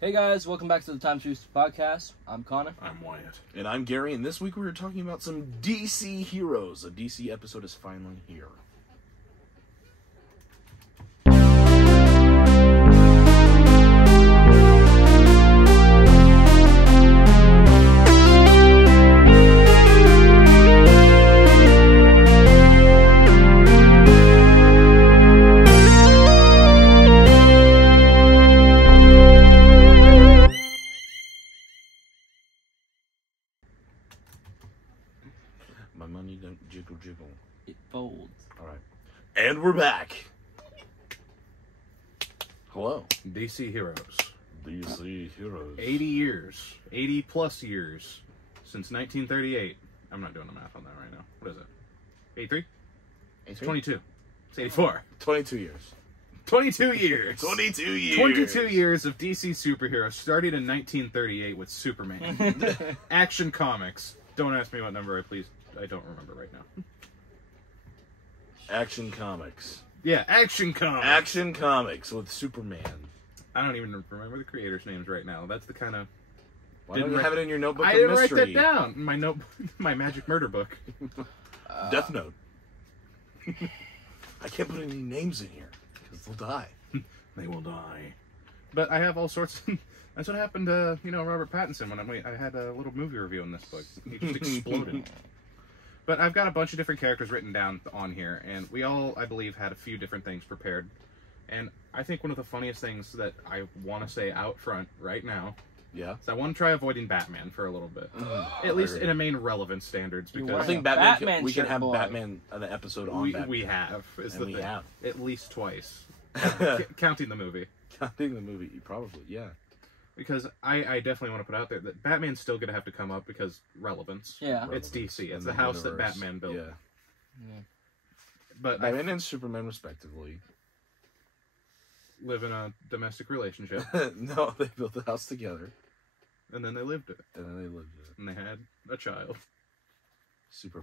Hey guys, welcome back to the Time Truth Podcast. I'm Connor. I'm Wyatt. And I'm Gary, and this week we were talking about some DC heroes. A DC episode is finally here. My money don't jiggle jiggle. It folds. Alright. And we're back. Hello. DC Heroes. DC heroes. 80 years. 80 plus years. Since 1938. I'm not doing the math on that right now. What is it? 83? It's 22. It's 84. 22 years. 22 years. 22 years. 22 years of DC superheroes. Started in 1938 with Superman. Action Comics. Don't ask me what number I don't remember right now. Action Comics. Yeah, Action Comics. Action Comics with Superman. I don't even remember the creators' names right now. That's the kind of... Why don't you have it in your notebook I of didn't mystery? write that down. My magic murder book. Death Note. I can't put any names in here because they'll die. They will die. But I have all sorts of... That's what happened to, Robert Pattinson when I had a little movie review on this book. He just exploded. But I've got a bunch of different characters written down on here, and we all, I believe, had a few different things prepared. And I think one of the funniest things that I want to say out front right now Yeah. is I want to try avoiding Batman for a little bit. At least in a main relevance standards. Because I think Batman we can have boy. Batman an episode on Batman. we have. Is And the we thing. have. At least twice. Counting the movie. Counting the movie, probably, yeah. Because I definitely want to put out there that Batman's still going to have to come up because relevance. Yeah. It's DC. It's In the house that Batman built. Yeah. But Batman and Superman, respectively. live in a domestic relationship. No, they built the house together. And then they lived it. And then they lived it. And they had a child. Super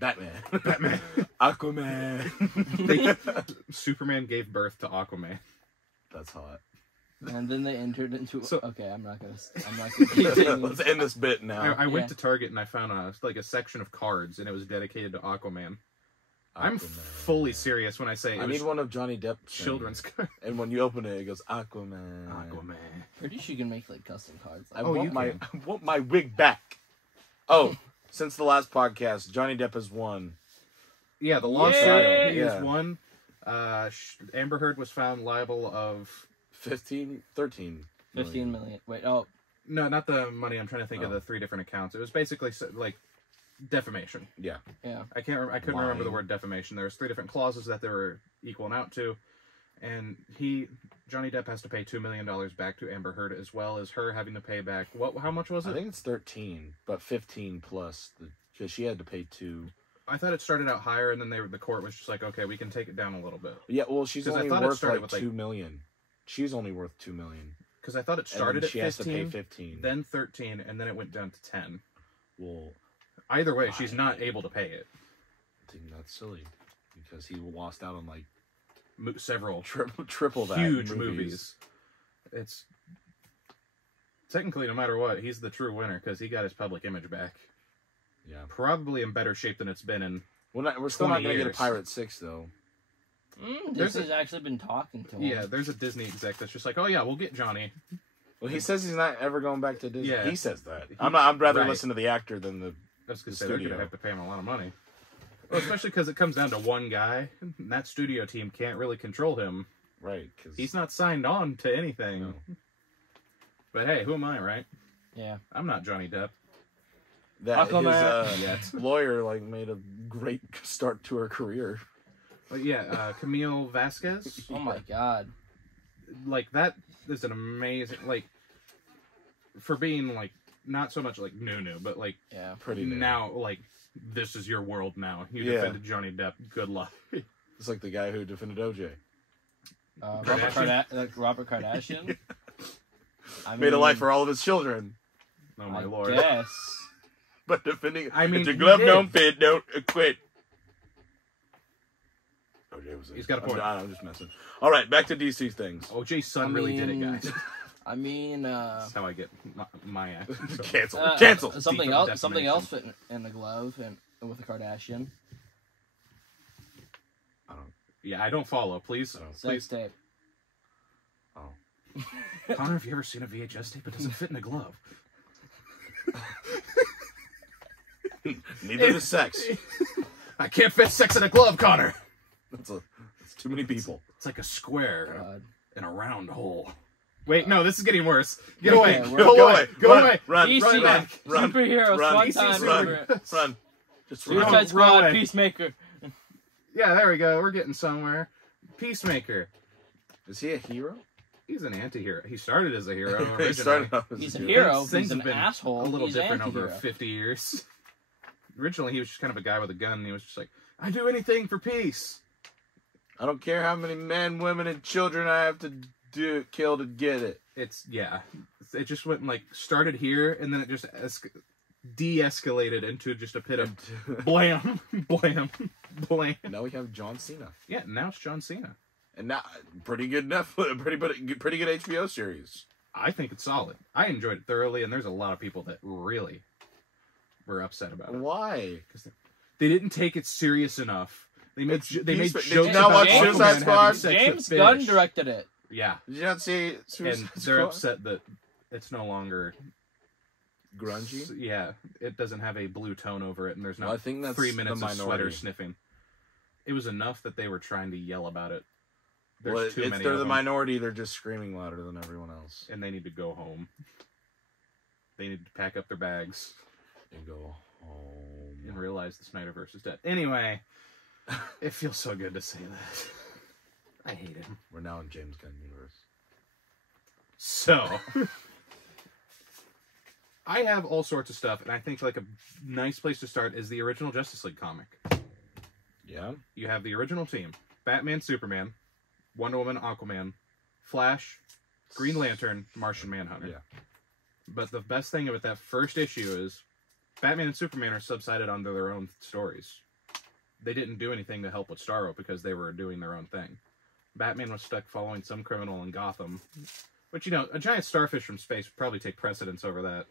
Batman. Batman. Aquaman. Superman gave birth to Aquaman. That's hot. And then they entered into... So- okay, I'm not gonna continue. Let's end this bit now. I went Yeah. to Target and I found a section of cards and it was dedicated to Aquaman. I'm fully serious when I say I need one of Johnny Depp's children's cards. And when you open it, it goes Aquaman. Pretty sure you can make, custom cards. I you want my wig back. Oh, since the last podcast, Johnny Depp has won. Yeah, the lawsuit. Yay! He has Yeah. won. Amber Heard was found liable of... 13 15 million. Wait, oh. No, not the money. I'm trying to think of the three different accounts. It was basically defamation. Yeah. Yeah. I couldn't remember the word defamation. There was three different clauses that they were equaling out to, and Johnny Depp has to pay $2 million back to Amber Heard, as well as her having to pay back how much was it? I think it's 13, but 15 plus because she had to pay 2. I thought it started out higher, and then the court was just like, okay, we can take it down a little bit. Yeah, well, she's 'Cause I only thought it worth started like with, $2 million. She's only worth $2 million. Because I thought it And started then at she has to pay 15, 15. then 13, and then it went down to 10. Well, Either way, she's not able to pay it. I think that's silly because he lost out on Several triple that huge movies. It's technically, no matter what, he's the true winner because he got his public image back. Yeah, Probably in better shape than it's been in. we're still not 20 going to get a years. Pirate 6 though. This has actually been talking to him. Yeah, there's a Disney exec that's just like, oh yeah, we'll get Johnny. Well, he says he's not ever going back to Disney. Yeah. He says that. I'd rather Right. listen to the actor than the. I was going to The say they're going studio. to have to pay him a lot of money. Well, especially because it comes down to one guy. And that studio team can't really control him. Right, because He's not signed on to anything. No. But hey, who am I, right? Yeah. I'm not Johnny Depp. that Aquaman. his lawyer made a great start to her career. But yeah, Camille Vasquez. Oh my god. That is an amazing, for being, not so much, new, but, Yeah. Pretty new. now, this is your world now. You Yeah. defended Johnny Depp. Good luck. It's like the guy who defended OJ. Robert Kardashian. Made a life for all of his children. Oh, my I lord. guess. But defending. I mean, if your he glove did. don't fit, don't quit. OJ was. He's got a point. I'm just messing. All right, back to DC things. OJ's son really did it, guys. I mean, That's how I get my act. So. Cancel. Something Deep else. Something else fit in the glove and with a Kardashian. Yeah, I don't follow. Please. Sex tape. Oh. Connor, have you ever seen a VHS tape? It doesn't fit in a glove. Neither does sex. I can't fit sex in a glove, Connor. That's too many people. It's like a square God. in a round hole. Wait, no, this is getting worse. Get away. Okay, Go away. Go away. Run. DC, Run back. Run. Super Heroes. Run. One DC, time. run. Remember. Run. Just Suicide run. Squad. away. Peacemaker. Yeah, there we go. We're getting somewhere. Peacemaker. Is he a hero? He's an anti-hero. He started as a hero He originally. started off as He's a hero. hero. Things He's have an been asshole. a little He's different over anti-hero. 50 years. Originally, he was just kind of a guy with a gun, and he was just like, I do anything for peace. I don't care how many men, women, and children I have to kill to get it. It just went like started here, and then it just de-escalated into just a pit of blam, blam, blam. Now we have John Cena. Yeah, now it's John Cena. And now, pretty good Netflix, pretty good HBO series. I think it's solid. I enjoyed it thoroughly, and there's a lot of people that really were upset about it. Why? Because they didn't take it serious enough. They made Did jokes you not watch about Suicide Aquaman Squad? having sex with James fish. Gunn directed it. Yeah, Did you not see and Suicide they're Squad? upset that it's no longer Grungy? Yeah, it doesn't have a blue tone over it, and there's not Well, I think that's 3 minutes the of sweater minority. sniffing. It was enough that they were trying to yell about it. There's Well, too many they're of the them, minority. They're just screaming louder than everyone else. and they need to go home. They need to pack up their bags And go home. and realize the Snyderverse is dead. Anyway, it feels so good to say that. I hate him. We're now in James Gunn universe. So, I have all sorts of stuff, and I think like a nice place to start is the original Justice League comic. Yeah? You have the original team: Batman, Superman, Wonder Woman, Aquaman, Flash, Green Lantern, Martian Manhunter. Yeah. But the best thing about that first issue is Batman and Superman are subsided onto their own stories. They didn't do anything to help with Starro because they were doing their own thing. Batman was stuck following some criminal in Gotham, which, you know, a giant starfish from space would probably take precedence over that.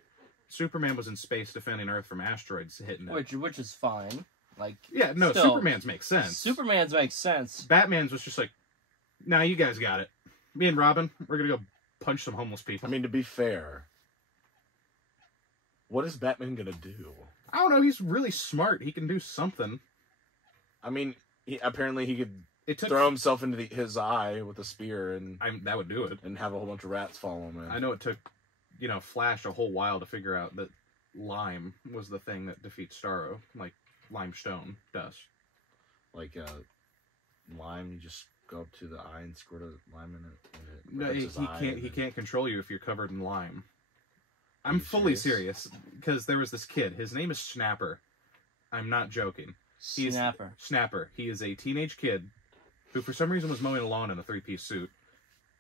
Superman was in space defending Earth from asteroids hitting it. Which is fine. Like, Yeah, no, still, Superman's makes sense. Superman's makes sense. Batman's was just like, nah, you guys got it. Me and Robin, we're gonna go punch some homeless people. I mean, to be fair, what is Batman gonna do? I don't know, he's really smart. He can do something. I mean, apparently he could It took... throw himself into his eye with a spear and that would do it. have a whole bunch of rats follow him. I know it took, you know, Flash a whole while to figure out that lime was the thing that defeats Starro, like limestone does. Like lime, you just go up to the eye and squirt a lime in it. And it No, hurts he his eye can't. and He then- can't control you if you're covered in lime. Are I'm you fully serious? serious because there was this kid. His name is Snapper. I'm not joking. He's Snapper. Snapper. He is a teenage kid who, for some reason, was mowing a lawn in a three-piece suit.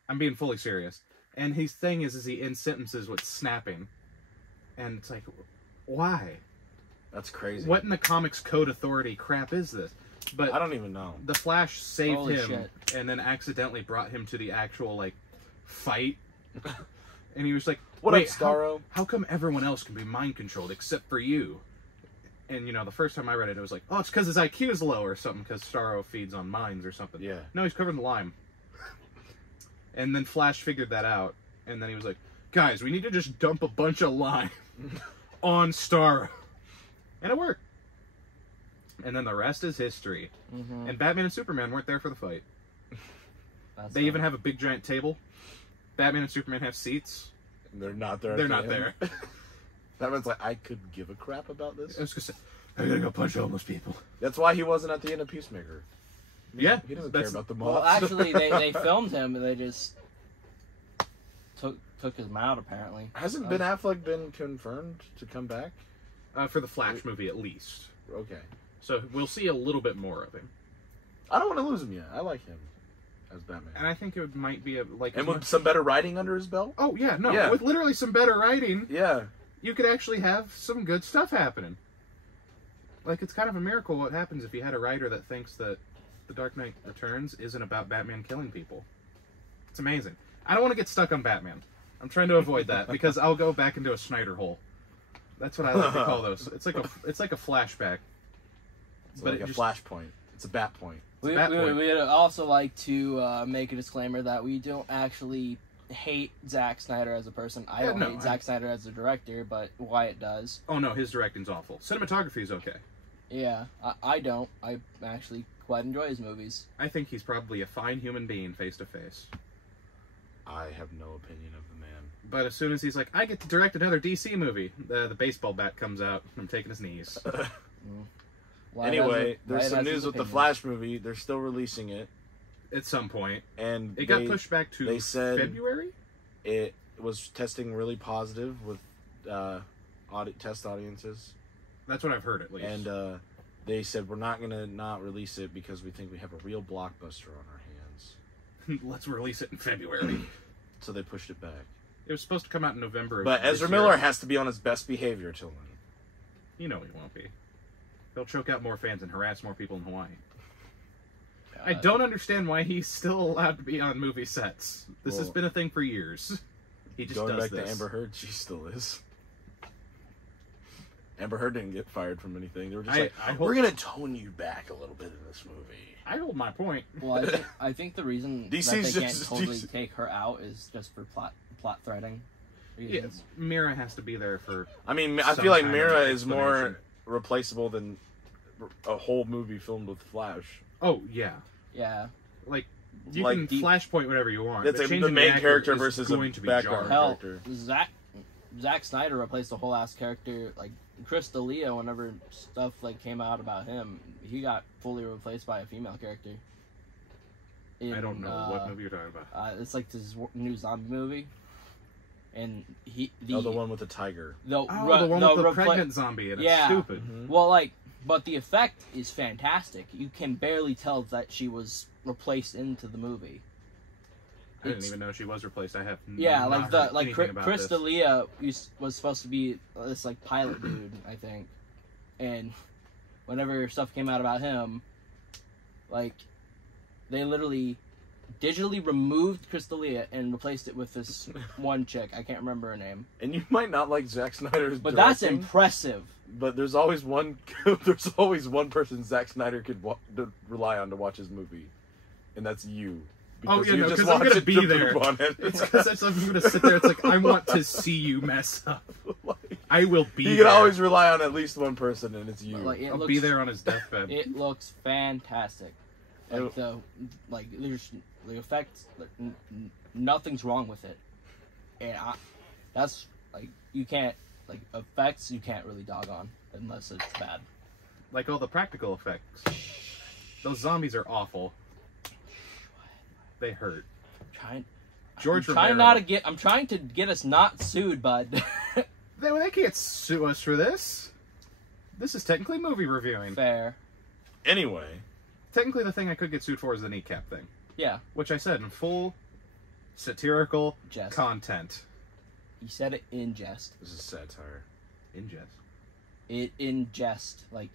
I'm being fully serious. And his thing is he ends sentences with snapping, and it's like, why? That's crazy. What in the comics code authority crap is this? But I don't even know. the Flash saved Holy him shit. and then accidentally brought him to the actual like fight. And he was like, What "Wait, up, Starro?" How come everyone else can be mind controlled except for you?" And you know, the first time I read it, it was like, "Oh, it's because his IQ is low or something because Starro feeds on minds or something." Yeah. No, he's covered in lime. And then Flash figured that out, and then he was like, "Guys, we need to just dump a bunch of lime on Starro," and it worked. And then the rest is history. Mm-hmm. And Batman and Superman weren't there for the fight. That's They even have a big giant table. Batman and Superman have seats. They're not there. at They're the not end. there. Batman's like, I could give a crap about this. I was gonna say, I gotta go punch homeless people. That's why he wasn't at the end of Peacemaker. Yeah, He doesn't care that's- about the Well, mob. actually, they filmed him, and they just took him out. Apparently, Hasn't Ben Affleck been confirmed to come back? for the Flash movie at least. Okay. So we'll see a little bit more of him. I don't want to lose him yet. I like him as Batman. And I think it might be like. And with some better writing under his belt? Oh yeah, no, Yeah. with literally some better writing, Yeah. you could actually have some good stuff happening. Like, it's kind of a miracle what happens if you had a writer that thinks that The Dark Knight Returns isn't about Batman killing people. It's amazing. I don't want to get stuck on Batman. I'm trying to avoid that because I'll go back into a Snyder hole. That's what I like to call those. It's like a flashback. It's like a flashpoint. It's a bat point. We'd also like to make a disclaimer that we don't actually hate Zack Snyder as a person. I don't hate Zack Snyder as a director, but Wyatt does. Oh no, his directing's awful. Cinematography is okay. Yeah, I don't. I actually quite enjoy his movies. I think he's probably a fine human being face to face. I have no opinion of the man. But as soon as he's like, I get to direct another DC movie, the baseball bat comes out from taking his knees. Anyway, there's some news with the Flash movie. They're still releasing it. At some point. And it got pushed back to February? It was testing really positive with test audiences. That's what I've heard, at least. And they said, we're not going to not release it because we think we have a real blockbuster on our hands. Let's release it in February. So they pushed it back. It was supposed to come out in November. But Ezra Miller has to be on his best behavior till then. You know he won't be. He'll choke out more fans and harass more people in Hawaii. I don't understand why he's still allowed to be on movie sets. This has been a thing for years. He just going does back to Amber Heard, she still is. Amber Heard didn't get fired from anything. They were just we're going to tone you back a little bit in this movie. I hold my point. Well, I think the reason that they can't totally take her out is just for plot threading reasons. Yeah, Mira has to be there for... I mean, I feel like Mira is more replaceable than a whole movie filmed with Flash. Oh, yeah. Yeah. Like, you can Flashpoint whatever you want. That's the main character versus a background character. Zack Snyder replaced the whole ass character, like Chris D'Elia. Whenever stuff like came out about him, he got fully replaced by a female character. I don't know what movie you're talking about. It's like this new zombie movie, and the one with the tiger. The one with the pregnant zombie, and it's stupid. Mm-hmm. Well, but the effect is fantastic. You can barely tell that she was replaced into the movie. I didn't even know she was replaced. I have Chris D'Elia was supposed to be this like pilot dude, I think, and whenever stuff came out about him, like they literally digitally removed Chris D'Elia and replaced it with this one chick. I can't remember her name. And you might not like Zack Snyder's but directing, that's impressive. But there's always one person Zack Snyder could rely on to watch his movie, and that's you. Because I'm going to be there. It's because I'm going to sit there. It's like, I want to see you mess up. I will be there. You can always rely on at least one person, and it's you. I'll be there on his deathbed. It looks fantastic. Like there's the effects. Nothing's wrong with it, and that's like you can't effects. You can't really dog on unless it's bad. Like all the practical effects. Those zombies are awful. They hurt. I'm trying to get us not sued, bud. They can't sue us for this. This is technically movie reviewing. Fair. Anyway. Technically, the thing I could get sued for is the kneecap thing. Yeah. Which I said in full satirical content. You said it in jest. This is satire. In jest. In jest. Like...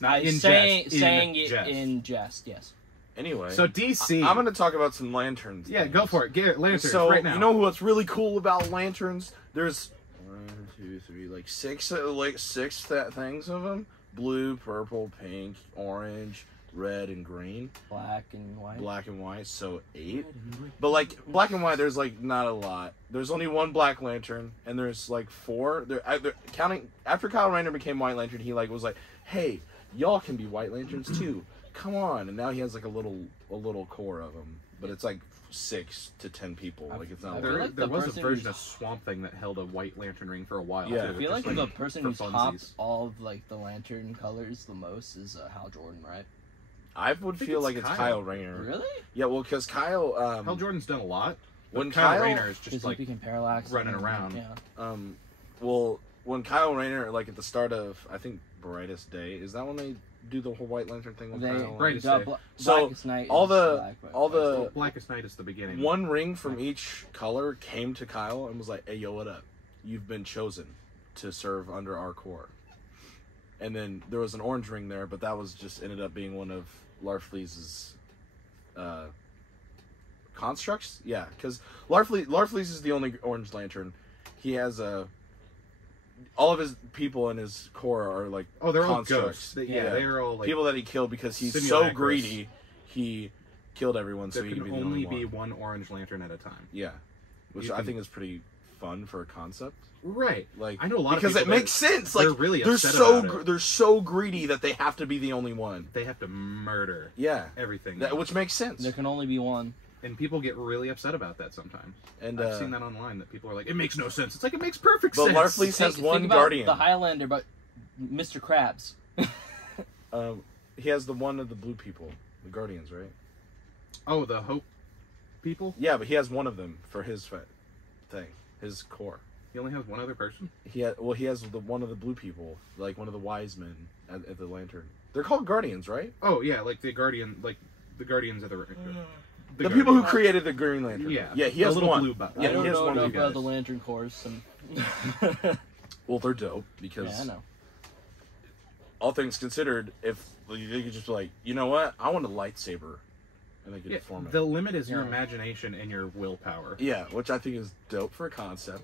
Not in saying jest. It in jest, yes. Anyway, so DC. I'm going to talk about some lanterns. Yeah, go for it. Get lanterns right now. You know what's really cool about lanterns? There's 6 things of them: blue, purple, pink, orange, red, and green. Black and white. So 8. But black and white, there's not a lot. There's only one Black Lantern, and there's 4. They're counting after Kyle Rayner became White Lantern. He was like, "Hey, y'all can be White Lanterns too. Come on!" And now he has a little core of them, but it's 6 to 10 people. It's not. There was a version of Swamp Thing that held a White Lantern ring for a while. Yeah, I feel like the person who's topped all of the lantern colors the most is Hal Jordan, right? I would feel like it's Kyle Rayner. Really? Yeah, well, because Kyle. Hal Jordan's done a lot. When Kyle Rayner is just parallax running around. Yeah. Well, when Kyle Rayner, at the start of I think Brightest Day, is that when they do the whole White Lantern thing with Kyle? Brightest Day. Blackest Night. Blackest Night is the beginning. One ring from each color came to Kyle and was like, "Hey, yo, what up? You've been chosen to serve under our corps." And then there was an orange ring there, but that was just ended up being one of Larfleeze's constructs. Yeah, because Larfleeze is the only Orange Lantern. He has all of his people in his core are like they're constructs. all ghosts. Yeah, they're all like people that he killed because he's so greedy. He killed everyone, so he can only be one Orange Lantern at a time. Yeah, which I think is pretty fun for a concept. Right. Like, I know a lot because of people it makes sense. Like, they're so greedy that they have to be the only one. They have to murder. Everything. Which makes sense. There can only be one. And people get really upset about that sometimes. And I've seen that online, that people are like, it makes no sense. It's like, it makes perfect sense. But Larfleeze has one Guardian. The Highlander, but Mr. Krabs. He has the one of the blue people. The Guardians, right? Oh, the Hope people? Yeah, but he has one of them for his thing. His core. He only has one other person? He has one of the blue people. Like, one of the wise men at the Lantern. They're called Guardians, right? Oh, yeah, like the Guardians of the... The people who created the Green Lantern. Yeah. Yeah, he has one. I don't know enough about the Lantern Corps. Well, they're dope because... Yeah, I know. All things considered, if they could just be like, you know what? I want a lightsaber. And they could form it. The limit is your imagination and your willpower. Yeah, which I think is dope for a concept.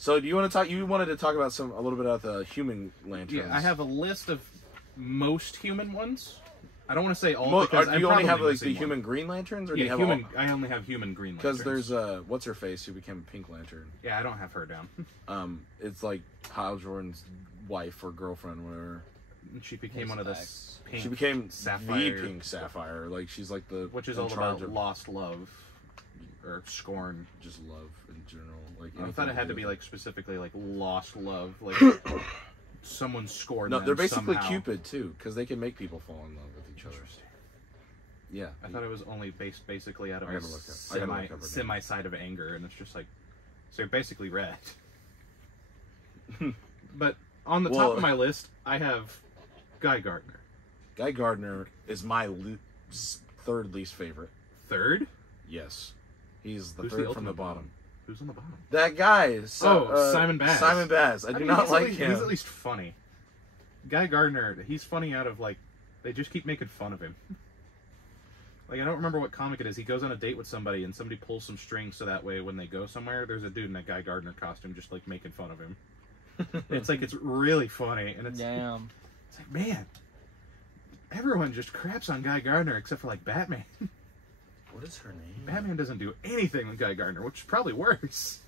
So, do you want to talk? You wanted to talk about a little bit about the human lanterns. Yeah, I have a list of most human ones. I don't want to say all. Because do you only have like the human Green Lanterns, or do you have human? I only have human Green Lanterns. Because there's what's her face who became a Pink Lantern. Yeah, I don't have her down. It's like Hal Jordan's wife or girlfriend, whatever. And she became one of the pink. She became Sapphire. the Pink Sapphire. Like she's like the which is all about lost love or scorn, just love in general. Like I thought it had to be like specifically like lost love, like someone scorned. No, they're basically somehow. Cupid too, because they can make people fall in love with each other. Yeah, I thought it was only based basically out of a semi side of anger, and it's just like so you're basically red. But on the top of my list, I have Guy Gardner. Guy Gardner is my third least favorite. Third? Yes, he's the third from the bottom. Who's on the bottom? That guy. Simon Baz. Simon Baz. I do not like him. He's at least funny. Guy Gardner, he's funny out of, like, they just keep making fun of him. Like, I don't remember what comic it is. He goes on a date with somebody, and somebody pulls some strings so that way when they go somewhere, there's a dude in a Guy Gardner costume just, like, making fun of him. It's like, it's really funny. And it's like, man, everyone just craps on Guy Gardner except for, like, Batman. What is her name? Batman doesn't do anything with Guy Gardner, which is probably worse.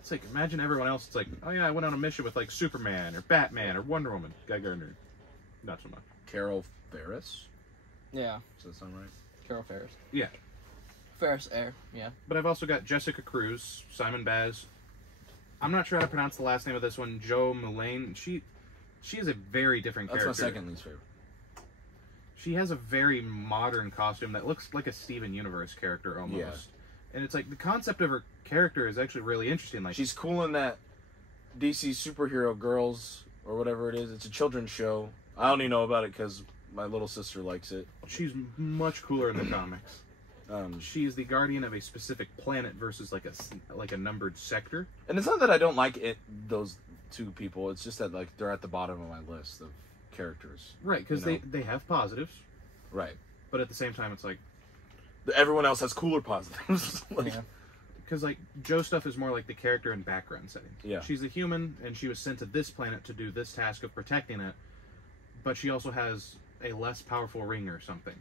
It's like, imagine everyone else. It's like, oh yeah, I went on a mission with like Superman or Batman or Wonder Woman. Guy Gardner, not so much. Carol Ferris? Yeah. Does that sound right? Carol Ferris. Yeah. Ferris Air, yeah. But I've also got Jessica Cruz, Simon Baz. I'm not sure how to pronounce the last name of this one. Jo Mulane. She is a very different character. That's my second least favorite. She has a very modern costume that looks like a Steven Universe character almost. Yeah. And it's like the concept of her character is actually really interesting. Like she's cool in that DC Superhero Girls or whatever it is. It's a children's show. I only know about it because my little sister likes it. She's much cooler in the comics. She is the guardian of a specific planet versus like a numbered sector. And it's not that I don't like those two people. It's just that like they're at the bottom of my list of characters. Right, because they have positives. Right. But at the same time, it's like everyone else has cooler positives. Because like Joe stuff is more like the character and background setting. Yeah. She's a human, and she was sent to this planet to do this task of protecting it. But she also has a less powerful ring or something.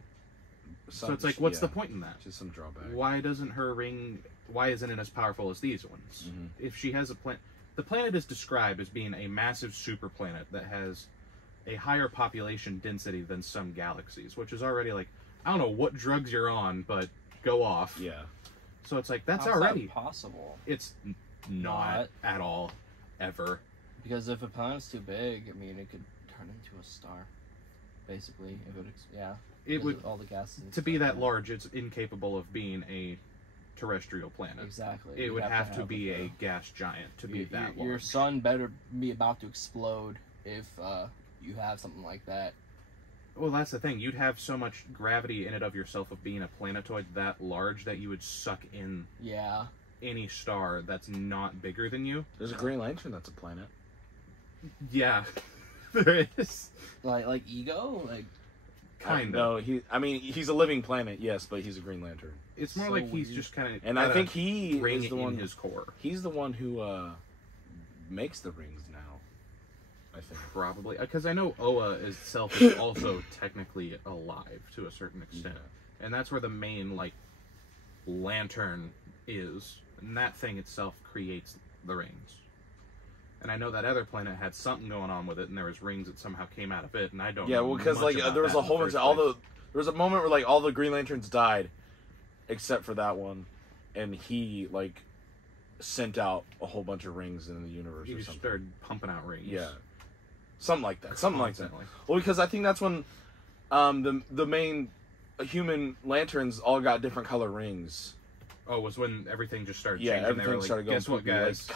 So it's like, what's the point in that? Just some drawback. Why doesn't her ring? Why isn't it as powerful as these ones? Mm-hmm. If she has a planet, the planet is described as being a massive super planet that has a higher population density than some galaxies, which is already like, I don't know what drugs you're on, but go off. Yeah. So it's like, that's how's already that possible. It's not at all, ever. Because if a planet's too big, I mean, it could turn into a star. Basically, it would all the gases. To be that large, it's incapable of being a terrestrial planet. Exactly. It would have to be a gas giant to be that large. Your sun better be about to explode if you have something like that. Well, that's the thing. You'd have so much gravity in it of yourself of being a planetoid that large that you would suck in any star that's not bigger than you. There's a Green Lantern that's a planet. Yeah, there is. Like Ego? Like Kind No, of. I mean, he's a living planet, yes, but he's a Green Lantern. It's more So like he's weird. just kind of... And I think he ring is the in one... his core. He's the one who makes the rings now, I think. Probably. Because I know Oa itself is also technically alive to a certain extent. Yeah. And that's where the main, like, lantern is. And that thing itself creates the rings. And I know that other planet had something going on with it, and there was rings that somehow came out of it, and I don't know. Yeah, well, because like there was a whole bunch of there was a moment where like all the Green Lanterns died, except for that one, and he like sent out a whole bunch of rings in the universe. He or just something. started pumping out rings. Yeah, something like that. Something like that. Constantly. Well, because I think that's when the main human lanterns all got different color rings. Oh, was when everything just started Yeah, changing. everything They were like, started going. guess what, poopy. guys?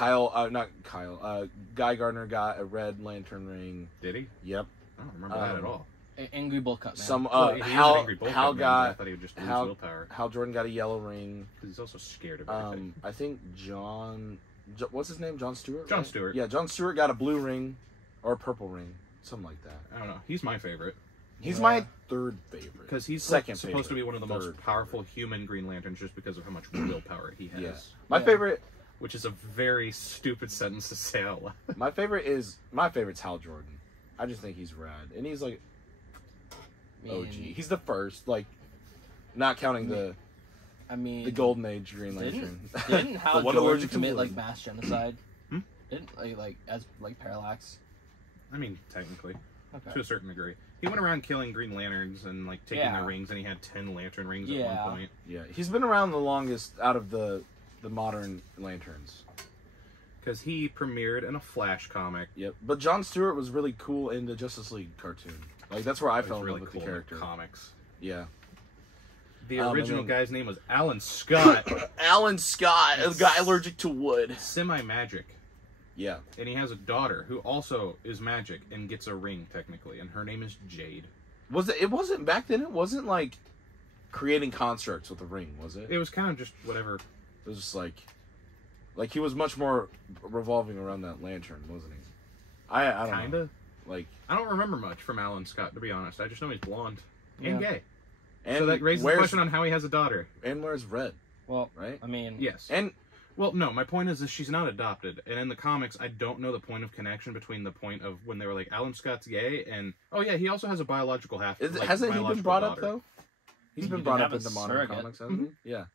Like Guy Gardner got a red lantern ring. Did he? Yep. I don't remember that at all. Angry Bull Cut Man. Some Well, he was an Hal angry Bull Hal Cut man, but I got thought he would just lose Hal willpower. Hal Jordan got a yellow ring. Because he's also scared of everything. I think what's his name? John Stewart. John right? Stewart. Yeah, John Stewart got a blue ring, or a purple ring, something like that. I don't know. He's my favorite. He's my third favorite. Because he's second supposed to be one of the most third powerful human Green Lanterns just because of how much willpower he has. Yeah. My favorite. Which is a very stupid sentence to say out loud. My favorite's Hal Jordan. I just think he's rad, and he's like OG. He's the first, like, not counting the Golden Age Green Lantern. Didn't Hal one Jordan allergic to commit wood. like mass genocide? Hmm? Didn't as Parallax? I mean, technically. Okay. To a certain degree. He went around killing Green Lanterns and, like, taking their rings, and he had 10 lantern rings at one point. Yeah, he's been around the longest out of the modern lanterns. Because he premiered in a Flash comic. Yep, but John Stewart was really cool in the Justice League cartoon. Like, that's where I fell in love with the character. In the comics. Yeah. The original guy's name was Alan Scott. Alan Scott, a guy allergic to wood. Semi-magic. Yeah. And he has a daughter who also is magic and gets a ring, technically. And her name is Jade. It wasn't back then, it wasn't like creating constructs with a ring, was it? It was kind of just whatever. It was just like he was much more revolving around that lantern, wasn't he? I don't know. Kinda. Like, I don't remember much from Alan Scott, to be honest. I just know he's blonde and gay. and So that raises the question on how he has a daughter. And wears red, Well, right? I mean, Yes. And well, no, my point is she's not adopted. And in the comics, I don't know the point of connection between the point of when they were like, Alan Scott's gay, and, oh yeah, he also has a biological half. hasn't he been brought up, though? He's He been could brought have up in a the modern surrogate. comics, hasn't he? Yeah.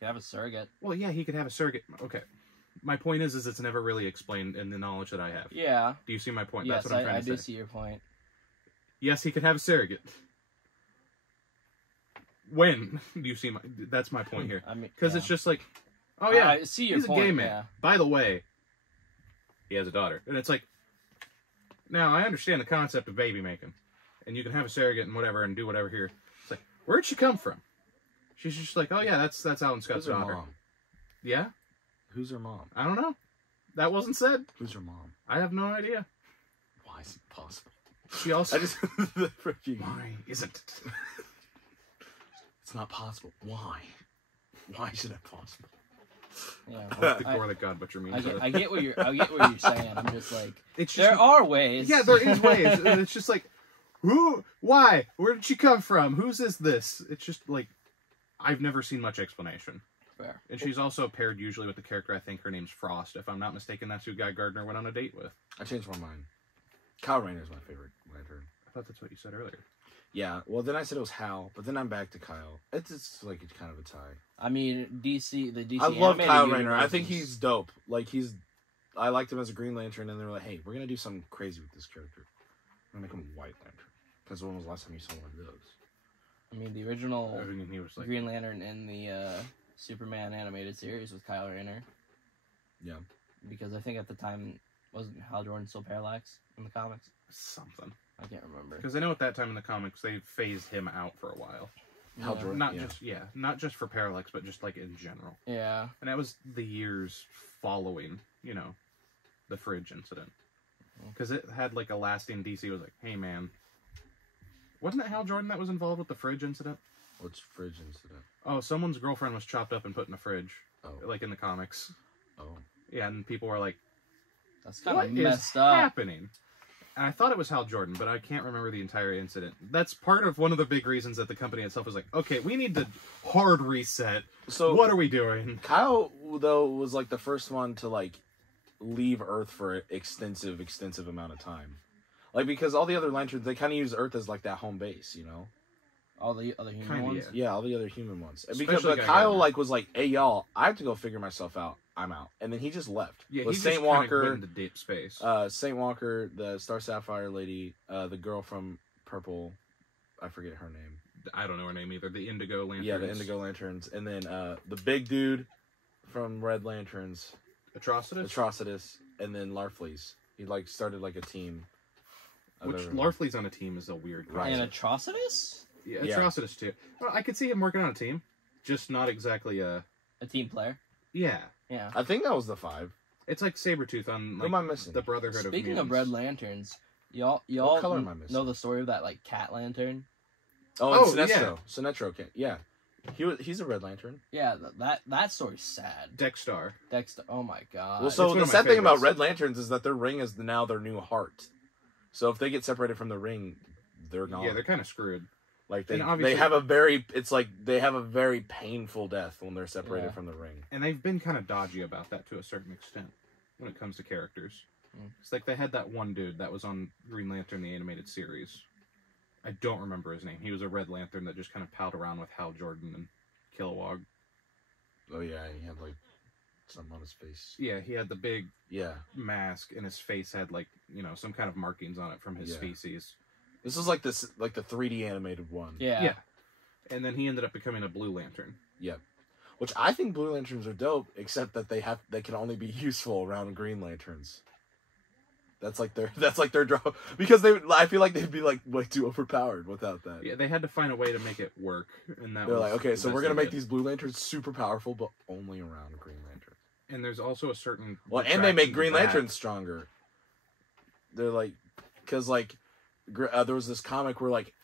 you have a surrogate. Well, yeah, he could have a surrogate. Okay. My point is it's never really explained in the knowledge that I have. Yeah. Do you see my point? Yes, That's what I'm trying I to do say. see your point. Yes, he could have a surrogate. When do you see my... That's my point here. I mean, Because it's just like, oh yeah, I see your he's point, a gay man. yeah. By the way, he has a daughter. And it's like, now I understand the concept of baby making. And you can have a surrogate and whatever and do whatever here. It's like, where'd she come from? She's just like, oh yeah, that's Alan Scott's Who's her daughter. mom? Yeah? Who's her mom? I don't know. That wasn't said. Who's her mom? I have no idea. Why is it possible? She also... I just the freaking. Why isn't it? It's not possible. Why? Why isn't it possible? Yeah. What's the core that God Butcher means? I get what you're saying. I'm just like, It's just, there are ways. Yeah, there is ways. And it's just like, who? Why? Where did she come from? Whose is this? It's just like, I've never seen much explanation. Fair. And she's also paired usually with the character, I think her name's Frost. If I'm not mistaken, that's who Guy Gardner went on a date with. I changed my mind. Kyle Rayner's my favorite lantern. I thought that's what you said earlier. Yeah, well then I said it was Hal, but then I'm back to Kyle. It's like it's kind of a tie. I mean, the DC. I love animated Kyle Rayner. universe I think is- he's dope. Like I liked him as a Green Lantern, and they were like, "Hey, we're gonna do something crazy with this character. We're gonna make him a White Lantern." Because when was the last time you saw one of those? I mean, the original I mean, he was like, Green Lantern in the Superman animated series was Kyle Rayner. Yeah. Because I think at the time, wasn't Hal Jordan still Parallax in the comics? something. I can't remember. Because I know at that time in the comics, they phased him out for a while. Hal Jordan. Not just for Parallax, but just like in general. Yeah. And that was the years following, the fridge incident. Because it had like a lasting DC was like, hey man, wasn't it Hal Jordan that was involved with the fridge incident? What's fridge incident? Oh, someone's girlfriend was chopped up and put in a fridge. Oh. Like in the comics. Oh. Yeah, and people were like, That's kind what of is messed up. happening? I thought it was Hal Jordan, but I can't remember the entire incident. That's part of one of the big reasons that the company itself was like, okay, we need to hard reset. So what are we doing? Kyle, though, was like the first one to like leave Earth for an extensive amount of time. Like, because all the other Lanterns, they kind of use Earth as like that home base, you know? All the other human ones? Yeah, all the other human ones. And because Kyle like was like, hey, y'all, I have to go figure myself out. I'm out. And then he just left. Yeah, with he Saint just Walker, went into deep space. Saint Walker, the Star Sapphire lady, the girl from Purple, I forget her name. I don't know her name either. The Indigo Lanterns. Yeah, the Indigo Lanterns. And then the big dude from Red Lanterns. Atrocitus. And then Larfleeze. He like started like a team. Which Larfleeze on a team is a weird guy. And Atrocitus? Yeah, Atrocitus too. Well, I could see him working on a team. Just not exactly a team player. Yeah. Yeah. I think that was the 5. It's like Sabretooth on like, Who am I missing? The Brotherhood of Mutants. Speaking of Red Lanterns, y'all color am I missing? know the story of that like cat lantern? Oh, Sinestro. Yeah. Sinestro, yeah. He's a Red Lantern. Yeah, that story's sad. Dexter. Oh my god. Well, so the sad thing about Red Lanterns is that their ring is now their new heart. So if they get separated from the ring, they're gone. Yeah, they're kind of screwed. Like they have a very painful death when they're separated from the ring. And they've been kind of dodgy about that to a certain extent when it comes to characters. It's like they had that one dude that was on Green Lantern, the animated series. I don't remember his name. He was a Red Lantern that just kind of palled around with Hal Jordan and Kilowog. Oh yeah, he had like something on his face. Yeah, he had the big mask, and his face had like, you know, some kind of markings on it from his species. This was like the 3D animated one. Yeah. And then he ended up becoming a Blue Lantern. Yeah. Which I think Blue Lanterns are dope, except that they can only be useful around Green Lanterns. That's like their draw, because I feel like they'd be like way too overpowered without that. Yeah, they had to find a way to make it work, and they're like, okay, so we're gonna make these Blue Lanterns super powerful, but only around Green Lantern. And there's also a certain and they make Green Lanterns stronger. They're like, because like there was this comic where like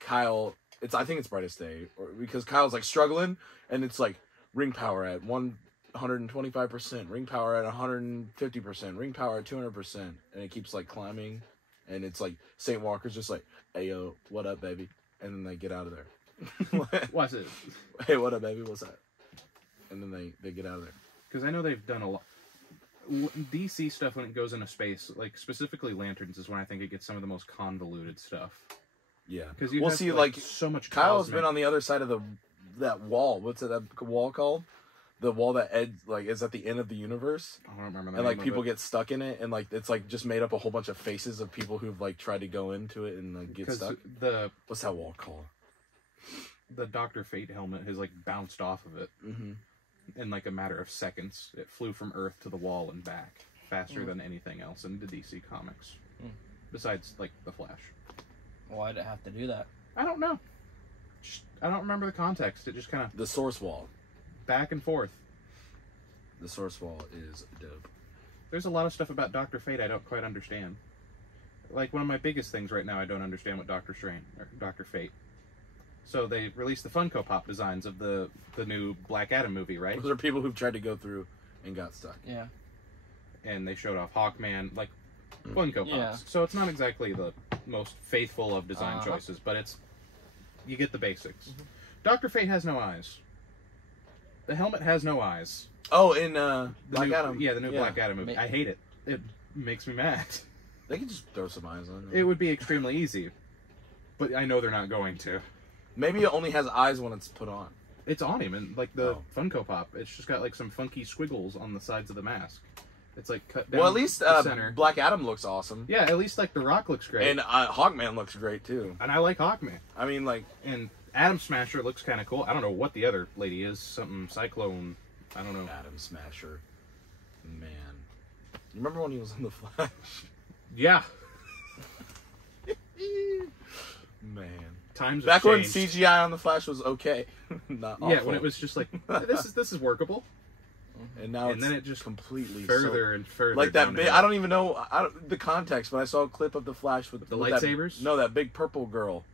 Kyle, I think it's Brightest Day, because Kyle's like struggling, and it's like ring power at 125%, ring power at 150%, ring power at 200%, and it keeps like climbing, and it's like Saint Walker's just like, hey yo, what up baby, and then they get out of there. What's it? Hey, what up baby, what's that? And then they get out of there. Because I know they've done a lot. DC stuff when it goes into space, like specifically Lanterns, is when I think it gets some of the most convoluted stuff. Yeah, because you see like so much. Kyle's been on the other side of that wall. What's that wall called? The wall that is at the end of the universe. I don't remember that. And like people get stuck in it, and like it's like just made up a whole bunch of faces of people who've like tried to go into it and like get stuck. What's that wall called? The Dr. Fate helmet has like bounced off of it in like a matter of seconds. It flew from Earth to the wall and back faster than anything else in the DC comics, besides like the Flash. Why'd it have to do that? I don't know. I don't remember the context. It just kind of the source wall. Back and forth. The source wall is dope. There's a lot of stuff about Dr. Fate I don't quite understand. Like, one of my biggest things right now, I don't understand what Dr. Fate. So they released the Funko Pop designs of the new Black Adam movie, right? Those are people who've tried to go through and got stuck. Yeah. And they showed off Hawkman, like, Funko Pops. Yeah. So it's not exactly the most faithful of design choices, but it's... You get the basics. Dr. Fate has no eyes. The helmet has no eyes. Oh, in Black Adam. Yeah, the new Black Adam movie. I hate it. It makes me mad. They can just throw some eyes on it. It would be extremely easy. But I know they're not going to. Maybe it only has eyes when it's put on. It's on him, and like the Funko Pop, it's just got like some funky squiggles on the sides of the mask. It's like cut down. Well, at least Black Adam looks awesome. Yeah, at least like The Rock looks great. And Hawkman looks great too. And I like Hawkman. I mean, like, and Atom Smasher looks kind of cool. I don't know what the other lady is. Something Cyclone. I don't know. Atom Smasher. Man. You remember when he was in The Flash? Yeah. Man. Times back when CGI on The Flash was okay. Not awful. Yeah, when it was just like, this is workable. And now then it just completely further and further. Like that big, I don't even know the context, but I saw a clip of the Flash with the lightsabers. That big purple girl.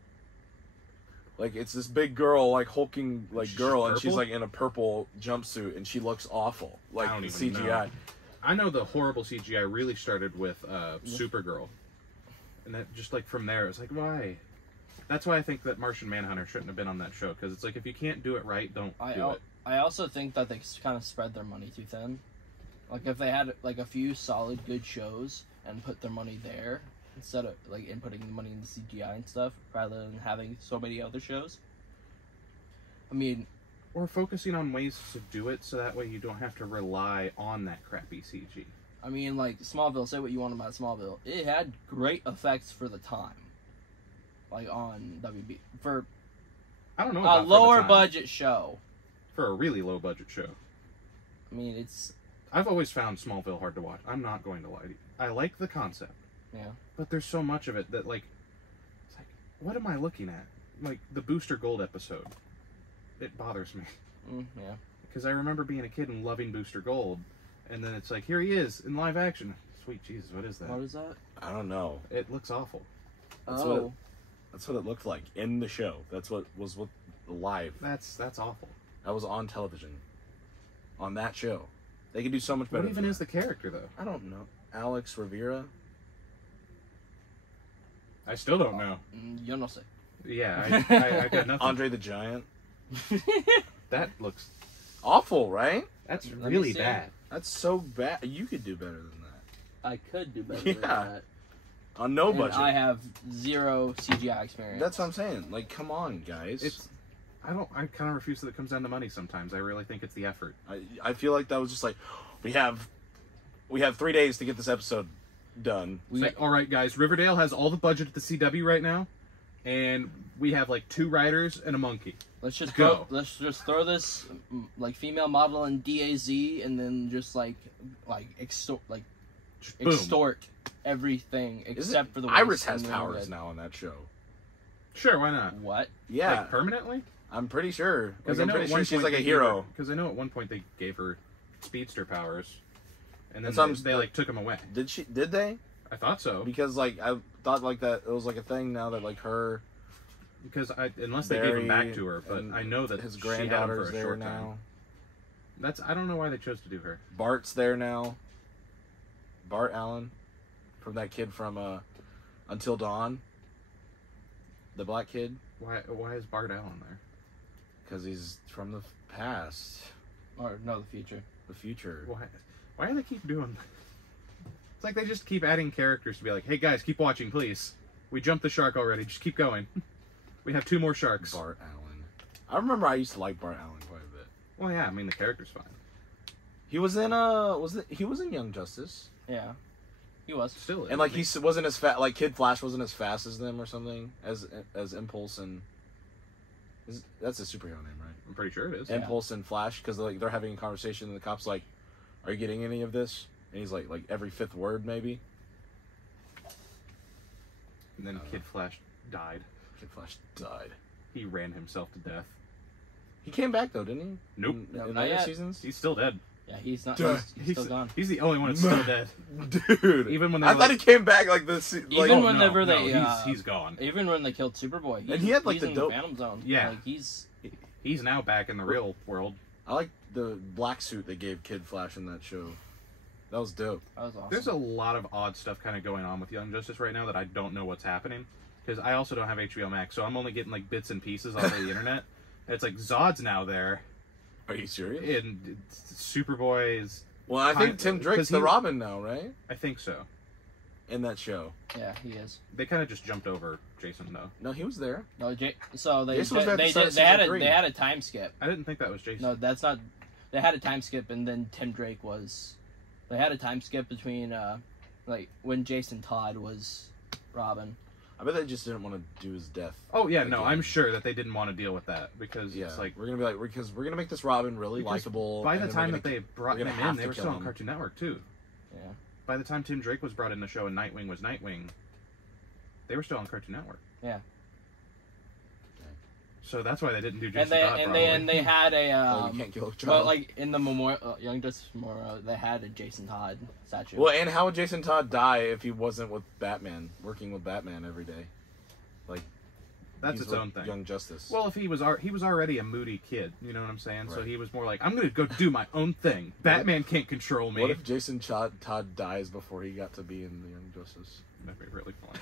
Like it's this big girl, like hulking like girl, and she's like in a purple jumpsuit, and she looks awful. Like I don't even CGI. Know. I know the horrible CGI really started with Supergirl. And that just, like, from there, it's like, why? That's why I think that Martian Manhunter shouldn't have been on that show, because it's like, if you can't do it right, don't do it. I also think that they kind of spread their money too thin. Like, if they had, like, a few solid, good shows and put their money there, instead of, like, inputting the money into CGI and stuff, rather than having so many other shows. I mean... Or focusing on ways to do it, so that way you don't have to rely on that crappy CG. I mean, like, Smallville, say what you want about Smallville. It had great effects for the time. Like, on WB. For I don't know about a lower budget show. For a really low budget show. I mean, it's... I've always found Smallville hard to watch. I'm not going to lie to you. I like the concept. Yeah. But there's so much of it that, like... It's like, what am I looking at? Like, the Booster Gold episode. It bothers me. Yeah. Because I remember being a kid and loving Booster Gold. And then it's like, here he is, in live action. Sweet Jesus, what is that? What is that? I don't know. It looks awful. That's what it looked like in the show. That's what was live. That's awful. That was on television. On that show. They could do so much better. What even is the character, though? I don't know. Alex Rivera? I still don't know. Yo no sé. Yeah, I got nothing. Andre the Giant? That looks... awful, right? That's really bad. That's so bad. You could do better than that. I could do better than that. On no budget. I have zero CGI experience. That's what I'm saying. Like, come on, guys. I kind of refuse that it comes down to money sometimes. I really think it's the effort. I feel like that was just like, we have 3 days to get this episode done. All right, guys, Riverdale has all the budget at the CW right now, and we have like 2 writers and a monkey. Let's just go. Let's just throw this like female model in DAZ, and then just extort everything except for the Iris has powers now on that show. Sure, why not? What? Yeah, like permanently. I'm pretty sure. Because I'm pretty sure she's like a hero. Because I know at one point they gave her speedster powers, and then they like took them away. Did she? Did they? I thought so. Because like I thought like that it was like a thing now that like her. Because unless they gave them back to her, but I know that his granddaughter's there now. I don't know why they chose to do her. Bart's there now. Bart Allen, from that kid from Until Dawn. The black kid. Why is Bart Allen there? Because he's from the past. Or no, the future. The future. Why do they keep doing that? It's like they just keep adding characters to be like, hey guys, keep watching, please. We jumped the shark already. Just keep going. We have 2 more sharks. Bart Allen. I remember I used to like Bart Allen quite a bit. Well, yeah, I mean the character's fine. He was in he was in Young Justice. Yeah, he was. Still is. And like he wasn't as fast. Like Kid Flash wasn't as fast as them or something as Impulse and. That's a superhero name, right? I'm pretty sure it is. Impulse and Flash, because they're having a conversation and the cop's like, "Are you getting any of this?" And he's like every 5th word maybe. And then Kid Flash died. Kid Flash died. He ran himself to death. He came back though, didn't he? Nope. In later seasons, he's still dead. Yeah, he's not. He's still gone. He's the only one that's still dead, dude. Even when I thought he came back like this. Even whenever he's gone. Even when they killed Superboy, and he had like he's the dope Phantom Zone. Yeah, like, he's now back in the real world. I like the black suit they gave Kid Flash in that show. That was dope. That was awesome. There's a lot of odd stuff kind of going on with Young Justice right now that I don't know what's happening. Because I also don't have HBO Max, so I'm only getting like bits and pieces off of the internet. And it's like Zod's now there. Are you serious? And Superboy is. Well, I think Tim Drake's the Robin now, right? I think so. In that show. Yeah, he is. They kind of just jumped over Jason though. No, he was there. No, so they they had a time skip. I didn't think that was Jason. No, that's not. They had a time skip, and then Tim Drake was. They had a time skip between like when Jason Todd was Robin. I bet they just didn't want to do his death. Oh yeah, no, I'm sure that they didn't want to deal with that because it's like we're gonna make this Robin really likable. By the time that they brought him in, they were still on Cartoon Network too. Yeah. By the time Tim Drake was brought in the show and Nightwing was Nightwing, they were still on Cartoon Network. Yeah. So that's why they didn't do Jason Todd. And they had a you can't kill a child. Well, like in the Young Justice Memorial, they had a Jason Todd statue. Well, and how would Jason Todd die if he wasn't with Batman, working with Batman every day? Like that's its own thing. Young Justice. Well, if he was already a moody kid, you know what I'm saying? Right. So he was more like, I'm gonna go do my own thing. Batman can't control me. What if Jason Todd dies before he got to be in the Young Justice? That'd be really funny.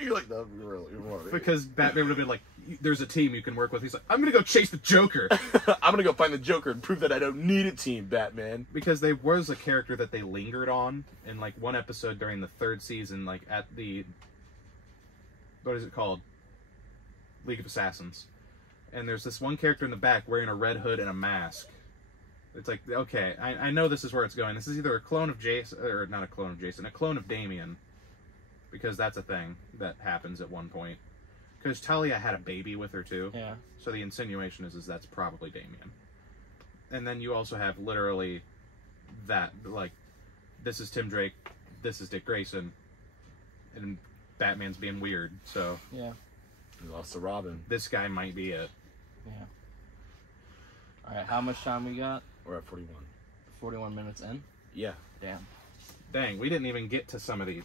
you're like, no, really. Because Batman would have been like, there's a team you can work with. He's like, I'm gonna go chase the Joker. I'm gonna go find the Joker and prove that I don't need a team, Batman. Because there was a character that they lingered on in like one episode during the 3rd season, like at the, what is it called? League of Assassins. And there's this one character in the back wearing a red hood and a mask. It's like, okay, I know this is where it's going. This is either a clone of Jason, or not a clone of Jason, a clone of Damian. Because that's a thing that happens at one point. Because Talia had a baby with her, too. Yeah. So the insinuation is that's probably Damian. And then you also have literally that, like, this is Tim Drake, this is Dick Grayson, and Batman's being weird, so... Yeah. We lost to Robin. This guy might be it. Yeah. Alright, how much time we got? We're at 41. 41 minutes in? Yeah. Damn. Dang, we didn't even get to some of these.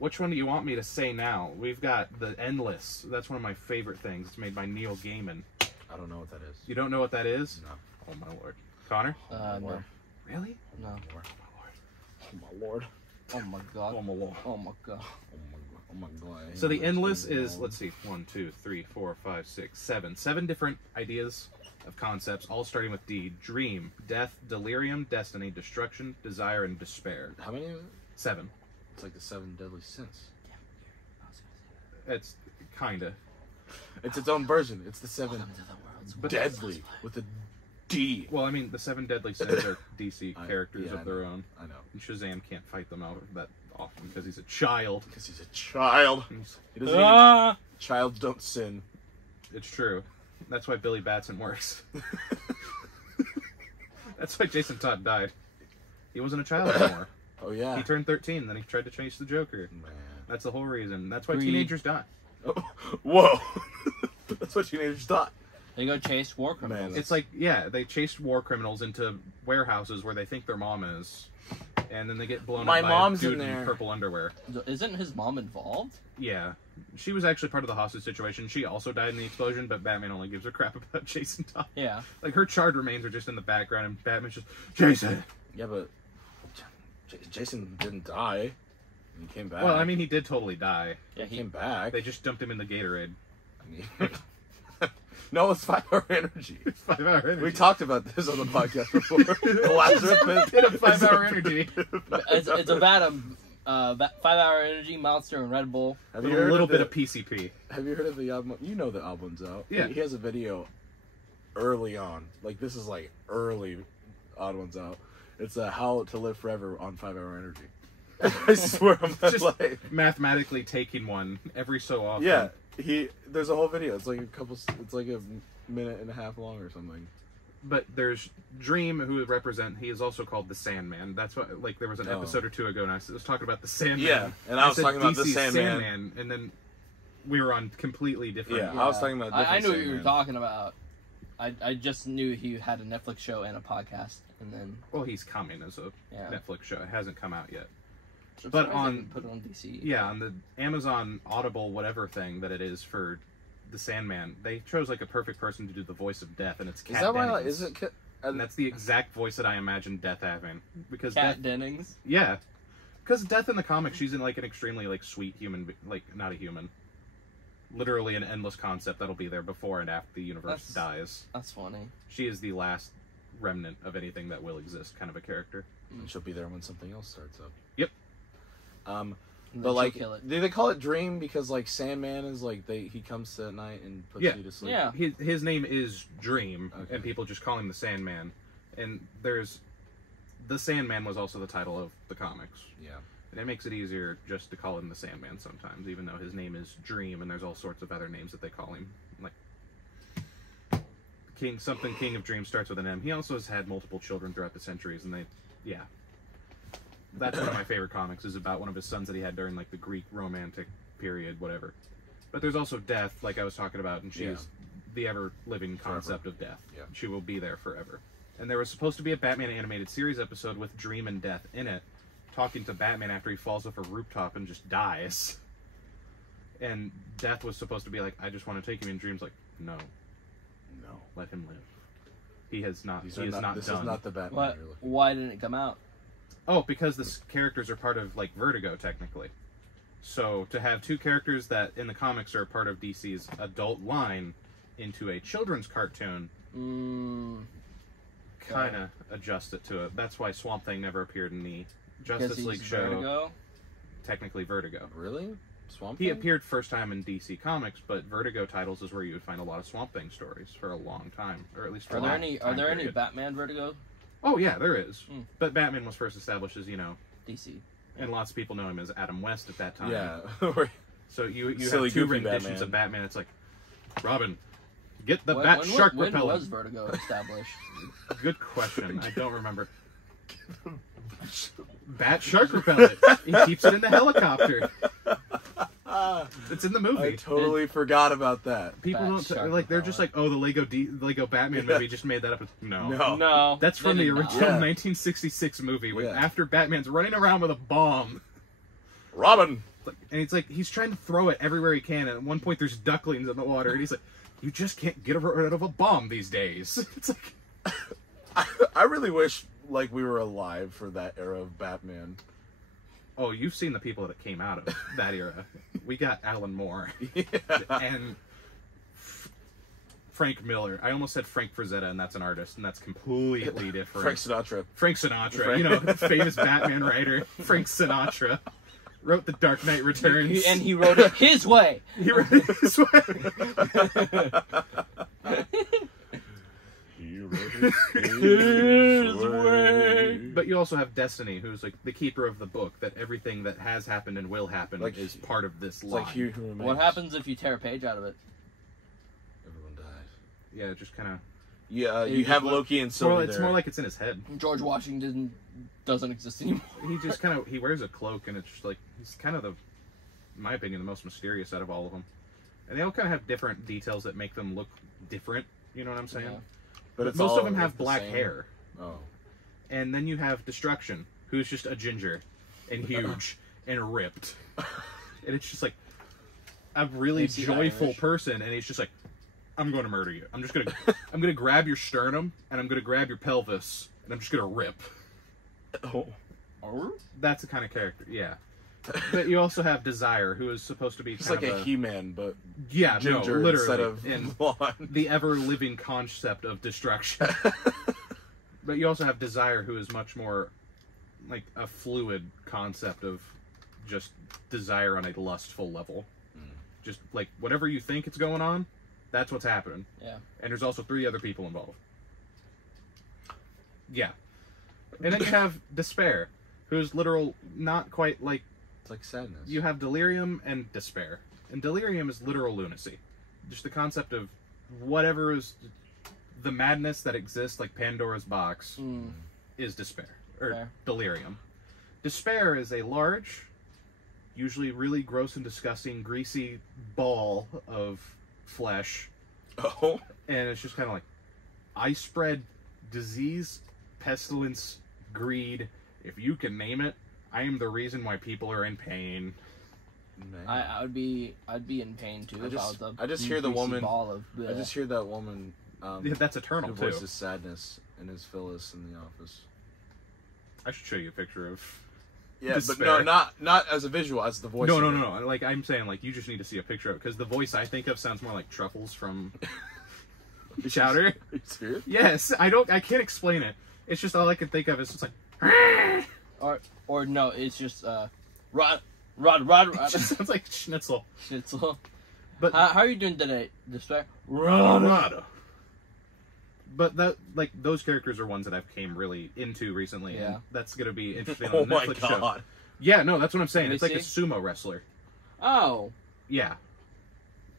Which one do you want me to say now? We've got The Endless. That's one of my favorite things. It's made by Neil Gaiman. I don't know what that is. You don't know what that is? No. Oh, my lord. Connor? No. Really? No. Oh, my lord. Oh my god. Oh, my lord. Oh my god. Oh, my god. So The Endless is, let's see, 1, 2, 3, 4, 5, 6, 7. 7 different ideas of concepts, all starting with D. Dream, death, delirium, destiny, destruction, desire, and despair. How many? 7. It's like the 7 deadly sins. It's kinda. It's its own version. It's the 7 deadly with a D. Well, I mean, the 7 deadly sins are DC characters yeah, of their own. I know. And Shazam can't fight them out that often because he's a child. Because he's a child. He doesn't childs don't sin. It's true. That's why Billy Batson works. That's why Jason Todd died. He wasn't a child anymore. Oh, yeah. He turned 13, then he tried to chase the Joker. Man. That's the whole reason. That's why teenagers die. Oh, whoa. That's what teenagers thought. They go chase war criminals. Man, It's like, yeah, they chased war criminals into warehouses where they think their mom is. And then they get blown up by a dude in purple underwear. Isn't his mom involved? Yeah. She was actually part of the hostage situation. She also died in the explosion, but Batman only gives a crap about Jason Todd. Yeah. Like, her charred remains are just in the background, and Batman's just, Jason! Yeah, but Jason didn't die. He came back. Well, I mean, he did totally die. Yeah, he came back. They just dumped him in the Gatorade. I mean, no, it's 5-hour energy. It's 5-hour energy. We talked about this on the podcast before. The last bit of 5-hour energy. It's a vat of 5-hour energy, Monster, and Red Bull. Have you heard a little bit of PCP. Have you heard of the album? You know the album's out. Yeah. He has a video early on. Like, this is like early Odd Ones Out. It's How to Live Forever on 5-hour energy. I swear, I'm just like mathematically taking one every so often. Yeah, there's a whole video. It's like it's like a minute and a half long or something. But there's Dream, who would represent. He is also called the Sandman. That's what. Like, there was an episode or two ago, and I was talking about the Sandman. Yeah, and I was talking about the Sandman, and then we were on completely different. Yeah, I was talking about. I knew what you were talking about. I just knew he had a Netflix show and a podcast, and then. Well, he's coming as a Netflix show. It hasn't come out yet. But put it on DC. Yeah, on the Amazon Audible whatever thing that it is for the Sandman, they chose like a perfect person to do the voice of Death, and it's Kat Dennings. Why? Is it? And that's the exact voice that I imagine Death having. Because Kat Dennings. Yeah, because Death in the comics, she's in like an extremely like sweet human, like not a human, literally an endless concept that'll be there before and after the universe dies. That's funny. She is the last remnant of anything that will exist, kind of a character. And she'll be there when something else starts up. Yep. But like, do they call it Dream because like Sandman is like he comes to at night and puts you to sleep? Yeah. His name is Dream, and people just call him the Sandman. And the Sandman was also the title of the comics. Yeah. And it makes it easier just to call him the Sandman sometimes, even though his name is Dream, and there's all sorts of other names that they call him, like King of Dreams starts with an M. He also has had multiple children throughout the centuries, and that's one of my favorite comics, is about one of his sons that he had during like the Greek romantic period, whatever. But there's also Death, like I was talking about, and she's the ever-living concept of death. Yeah. She will be there forever. And there was supposed to be a Batman animated series episode with Dream and Death in it, talking to Batman after he falls off a rooftop and just dies. And Death was supposed to be like, I just want to take him, and Dream's like, no, let him live. He has not. This is not the Batman. Why didn't it come out? Oh, because the characters are part of like Vertigo, technically. So to have two characters that in the comics are part of DC's adult line into a children's cartoon, kind of adjust it to it. That's why Swamp Thing never appeared in the Justice League show. Vertigo? Technically Vertigo. Really? Swamp He Thing? appeared first time in DC Comics, but Vertigo titles is where you would find a lot of Swamp Thing stories for a long time, or at least for Are there any Batman Vertigo? Oh yeah, there is. But Batman was first established as, DC. and lots of people know him as Adam West at that time. Yeah. So you Silly, have two goofy renditions Batman. of Batman. It's like, Robin, get the Bat Shark when repellent. was Vertigo established? Good question. I don't remember. Bat Shark repellent. He keeps it in the helicopter. It's in the movie. I totally forgot about that. People don't they're just like, oh, the Lego Batman movie just made that up. No. No. That's from the original 1966 movie, where after Batman's running around with a bomb. Robin! And it's like, he's trying to throw it everywhere he can, and at one point there's ducklings in the water, and he's like, you just can't get rid of a bomb these days. It's like... I really wish, like, we were alive for that era of Batman. Oh, you've seen the people that came out of that era. We got Alan Moore. And Frank Miller. I almost said Frank Frazetta, and that's an artist, and that's completely different. Frank Sinatra. You know, famous Batman writer. Frank Sinatra. Wrote The Dark Knight Returns. And he wrote it his way. He wrote it his way. He wrote it his way. But you also have Destiny, who's like the keeper of the book, that everything that has happened and will happen is part of this line. Like He Who Remains. What happens if you tear a page out of it? Everyone dies. Yeah, it just kind of... Yeah, you have Loki and Sylvie it's more like it's in his head. George Washington doesn't exist anymore. He just kind of... He wears a cloak, and it's just like... He's kind of, in my opinion, the most mysterious out of all of them. And they all kind of have different details that make them look different. You know what I'm saying? Yeah. But most of them have black hair. Oh. And then you have Destruction, who's just a ginger and huge and ripped. And it's just like a really joyful person, and he's just like, I'm going to murder you. I'm gonna grab your sternum, and I'm gonna grab your pelvis, and I'm just gonna rip. Oh. That's the kind of character, yeah. But you also have Desire, who is supposed to be just like a He-Man, but ginger literally, instead of blonde. The ever-living concept of destruction. But you also have Desire, who is much more like a fluid concept of just desire on a lustful level. Just like whatever you think it's going on, that's what's happening. Yeah. And there's also 3 other people involved. Yeah. And then you have Despair, who's literal, not quite like... It's like sadness. You have Delirium and Despair. And Delirium is literal lunacy. Just the concept of whatever is... The madness that exists, like Pandora's box, is Despair. Or Delirium. Despair is a large, usually really gross and disgusting, greasy ball of flesh. Oh. And it's just kind of like, I spread disease, pestilence, greed. If you can name it, I am the reason why people are in pain. I'd be in pain too. I just hear the woman. I just hear that woman. Yeah, that's Eternal who too. voices sadness and is Phyllis in The Office. I should show you a picture of. Yeah, Despair. but not as a visual, as the voice. No. Like I'm saying, like you just need to see a picture of it, because the voice I think of sounds more like Truffles from Chowder. Are you serious? Yes, I can't explain it. It's just all I can think of is just like. Or no, it's just Rod. It just sounds like Schnitzel. But how are you doing today, Despair? Rod. But those characters are ones that I've came really into recently. Yeah. And that's gonna be interesting on the Netflix show. Oh my god. Yeah, no, that's what I'm saying. Let It's me like a sumo wrestler. Oh. Yeah.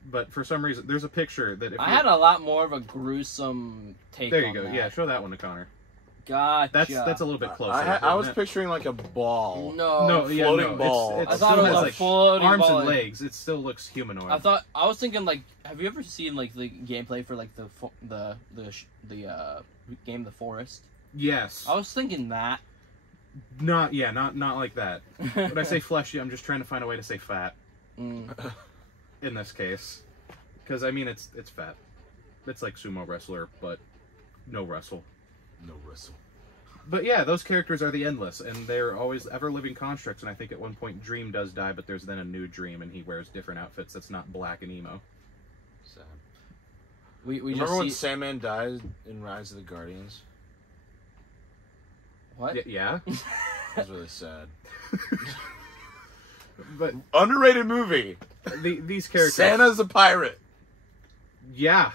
But for some reason, there's a picture that I had a lot more of a gruesome take. There you go. Yeah, show that one to Connor. Gotcha. That's a little bit closer. I was picturing like a ball. Floating ball. It I thought it was has a floating arms ball. and legs. It still looks humanoid. I was thinking like, have you ever seen like the gameplay for like the game The Forest? Yes. I was thinking that. Not like that. When I say fleshy, I'm just trying to find a way to say fat. In this case, because I mean it's fat. It's like sumo wrestler, but no wrestle. No wrestle. But yeah, those characters are the Endless, and they're always ever-living constructs, and I think at one point Dream does die, but there's then a new Dream, and he wears different outfits that's not black and emo. Sad. We Remember when Sandman died in Rise of the Guardians? What? Yeah? That was really sad. But underrated movie. These characters... Santa's a pirate. Yeah.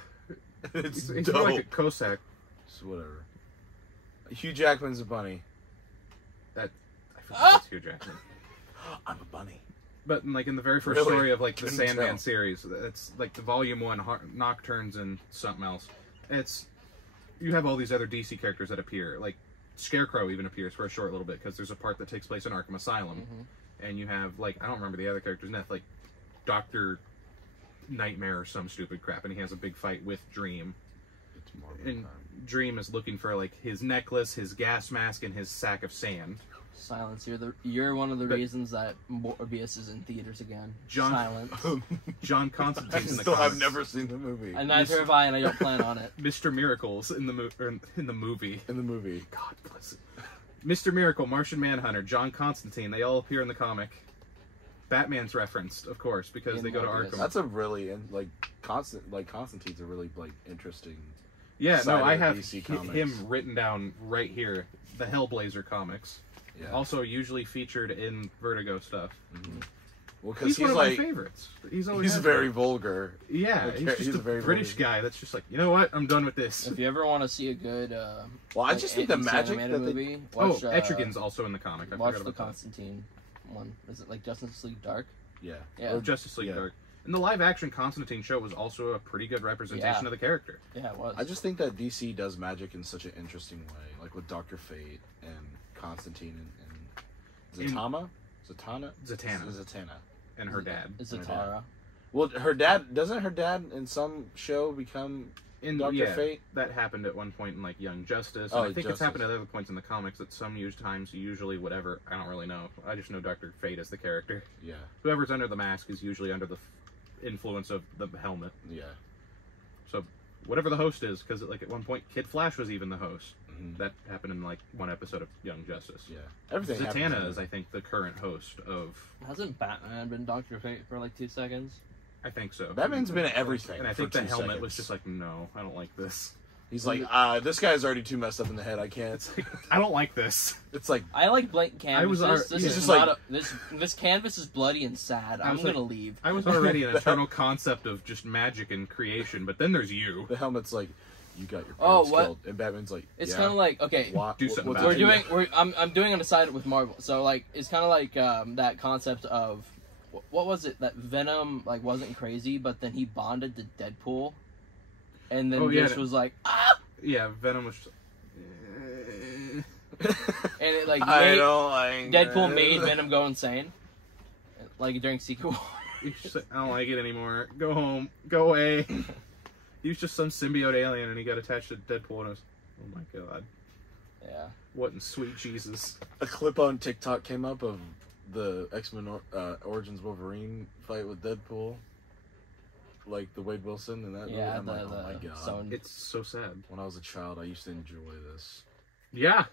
It's He's dope. more like a Cossack. So whatever. Hugh Jackman's a bunny. I forgot that's Hugh Jackman. I'm a bunny. But like in the very first Really? story of like the Couldn't Sandman tell. series, it's like the Volume 1 Nocturnes and something else. You have all these other DC characters that appear. Like Scarecrow even appears for a short little bit because there's a part that takes place in Arkham Asylum, and you have like I don't remember the other characters' name, like Dr. Nightmare or some stupid crap, and he has a big fight with Dream. It's more And Dream is looking for like his necklace, his gas mask, and his sack of sand. Silence. You're one of the reasons that Morbius is in theaters again. John Constantine's in the Still, comics. I've never seen the movie. And neither have I, and I don't plan on it. Mr. Miracle's in the movie. In the movie. God bless it. Mr. Miracle, Martian Manhunter, John Constantine, they all appear in the comic. Batman's referenced, of course, because they go to Morbius. Arkham. That's a really Constantine's a really interesting. Yeah, side no, I of have DC Comics. him written down right here. The Hellblazer comics. Yeah. Also usually featured in Vertigo stuff. Mm-hmm. Well, because He's one of my favorites. He's very vulgar. Yeah, he's just a very British guy that's just like, you know what, I'm done with this. If you ever want to see a good, well, I just think the magic that movie, watch, Etrigan's also in the comic. I watch forgot the about Constantine one. Is it like Justice League Dark? Yeah. Yeah. Or Justice League Dark. And the live-action Constantine show was also a pretty good representation of the character. Yeah, it was. I just think that DC does magic in such an interesting way, like with Dr. Fate and Constantine and Zatanna. And her dad. Zatara. Well, doesn't her dad in some show become Dr. Fate? That happened at one point in like Young Justice. Oh, And I think it's Justice. happened at other points in the comics at some times, usually whatever. I don't really know. I just know Dr. Fate as the character. Yeah. Whoever's under the mask is usually under the influence of the helmet. Yeah. So whatever the host is, because like at one point Kid Flash was even the host. Mm-hmm. That happened in like one episode of Young Justice. Yeah. Everything. Zatanna is, I think, the current host of. Hasn't Batman been Dr. Fate for like 2 seconds? I think so. Batman's been at everything. And I for think the 2 helmet seconds. was just like, no, I don't like this. He's like, this guy's already too messed up in the head. I can't. It's like, I don't like this. It's like I like blank canvases. he's This just is like- not this canvas is bloody and sad. I'm gonna leave. I was already an eternal concept of just magic and creation, but then there's you. the helmet's like, you got your Oh, parents what? killed, and Batman's like, It's yeah. kind of like okay. Do something what's about it it. to you? I'm doing on the side with Marvel. So like it's kind of like that concept of what was it that Venom like wasn't crazy, but then he bonded to Deadpool, and then Dish was like Yeah, Venom was just and it like I made, don't like Deadpool that. made Venom go insane, like during Secret War. he's just like, I don't like it anymore. Go home. Go away. He was just some symbiote alien, and he got attached to Deadpool, and I was, oh my god. Yeah. What in sweet Jesus. A clip on TikTok came up of the X-Men Origins Wolverine fight with Deadpool, like the Wade Wilson and that. Yeah, movie. I'm like, oh my god. so It's so sad. When I was a child, I used to enjoy this. Yeah.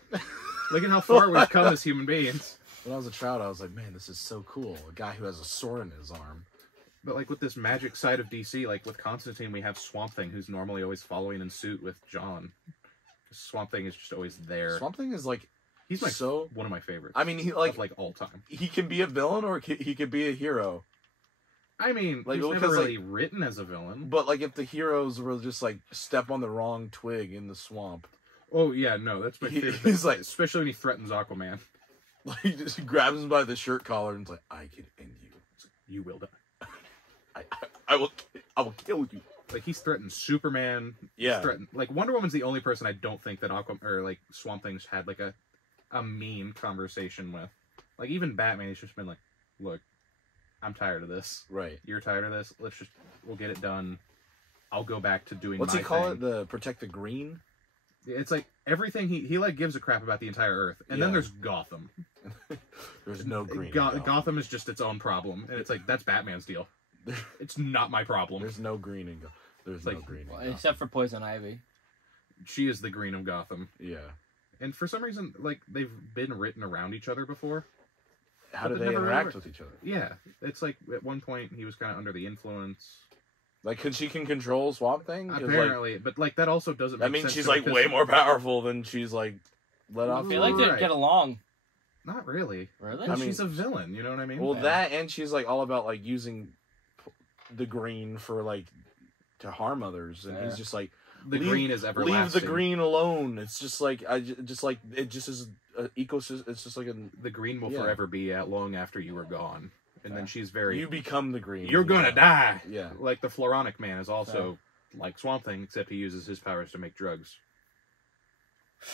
Look at how far we've come as human beings. When I was a child, I was like, man, this is so cool. A guy who has a sword in his arm. But like with this magic side of DC, like with Constantine, we have Swamp Thing, who's normally always following in suit with John. Swamp Thing is just always there. Swamp Thing is like, He's one of my favorites. I mean, he of, like all time. he can be a villain or he could be a hero. I mean, Like, he's because, never like- really written as a villain. But like, if the heroes were just like step on the wrong twig in the swamp, Oh yeah, no, that's my favorite. He's thing. like- especially when he threatens Aquaman. like he just grabs him by the shirt collar and is like, I can end you. You will die. I will kill you. Like he's threatened Superman. Yeah. He's threatened like Wonder Woman's the only person I don't think that like Swamp Thing's had like a mean conversation with. Like even Batman, he's just been like, look, I'm tired of this. Right. You're tired of this. We'll get it done. I'll go back to doing What's my he call thing. it? The Protect the Green? It's like everything he like gives a crap about the entire Earth. And then there's Gotham. There's no green. in Gotham. Gotham is just its own problem. And it's like, that's Batman's deal. It's not my problem. There's no green in Gotham. There's Like- no green in Well, Gotham. except for Poison Ivy. She is the green of Gotham. Yeah. And for some reason, like, they've been written around each other before. How do they interact with each other? Yeah. It's like, at one point, he was kind of under the influence. Like, cause she can control Swamp Thing? Apparently. Like, but, like, that also doesn't make sense. That means she's, like, way more powerful than she's, like, let off. I feel like they'd get along. Not really. Really? I mean, she's a villain, you know what I mean? Well, that, and she's, like, all about, like, using the green for, like, to harm others. And he's just, like... The green is everlasting. Leave the green alone. It's just like it just is an ecosystem. It's just like the green will forever be out long after you are gone. And then she's very. You become the green. You're gonna die. Yeah. Like the Floronic Man is also like Swamp Thing, except he uses his powers to make drugs.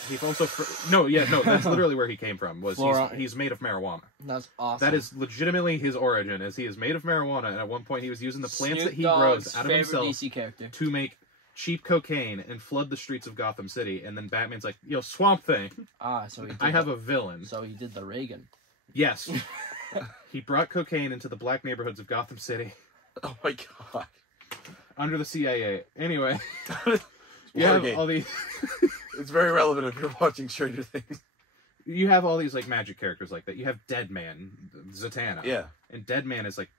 He's also no. That's literally where he came from. Was he's made of marijuana. That's awesome. That is legitimately his origin. As he is made of marijuana, and at one point he was using the plants that he grows out of himself DC character. to make cheap cocaine and flood the streets of Gotham City, and then Batman's like, yo, Swamp Thing. So I have a villain. So he did the Reagan. Yes. He brought cocaine into the black neighborhoods of Gotham City. Oh my god. Under the CIA. Anyway. You have all these... It's very relevant if you're watching Stranger Things. You have all these, like, magic characters like that. You have Deadman, Zatanna. Yeah. And Deadman is, like,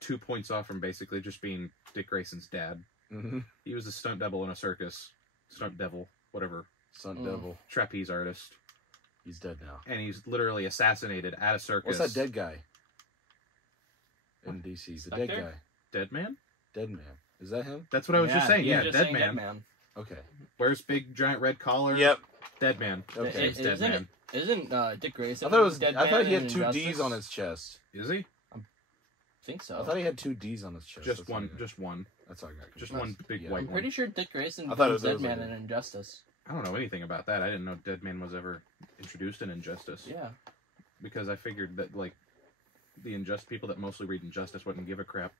2 points off from basically just being Dick Grayson's dad. Mm-hmm. He was a stunt devil in a circus. Stunt devil, whatever. Stunt devil. Trapeze artist. He's dead now. And he's literally assassinated at a circus. What's that dead guy? In DC. The dead guy. Dead Man? Dead Man. Is that him? That's what I was just saying. Yeah, Dead Man. Okay. Wears big giant red collar. Yep. Dead Man. Okay. It's Dead Man. Isn't Dick Grayson? I thought he had 2 D's on his chest. Is he? I think so. I thought he had 2 D's on his chest. Just one. Just one. That's all I got. Just one big white one. I'm pretty sure Dick Grayson was Dead Man in Injustice. I don't know anything about that. I didn't know Dead Man was ever introduced in Injustice. Yeah. Because I figured that, like, the people that mostly read Injustice wouldn't give a crap.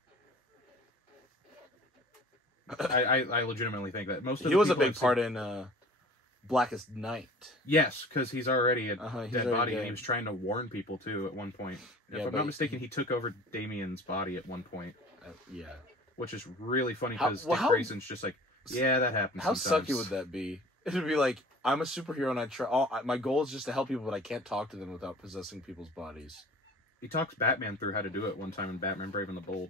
I legitimately think that most of he was a big part in Blackest Night. Yes, because he's already a dead body, and he was trying to warn people too at one point. If I'm not mistaken, he took over Damian's body at one point. Yeah, which is really funny because Dick Grayson's just like, yeah, that happens. How sometimes. sucky would that be? It would be like, I'm a superhero and I try. My goal is just to help people, but I can't talk to them without possessing people's bodies. He talks Batman through how to do it one time in Batman Brave and the Bold.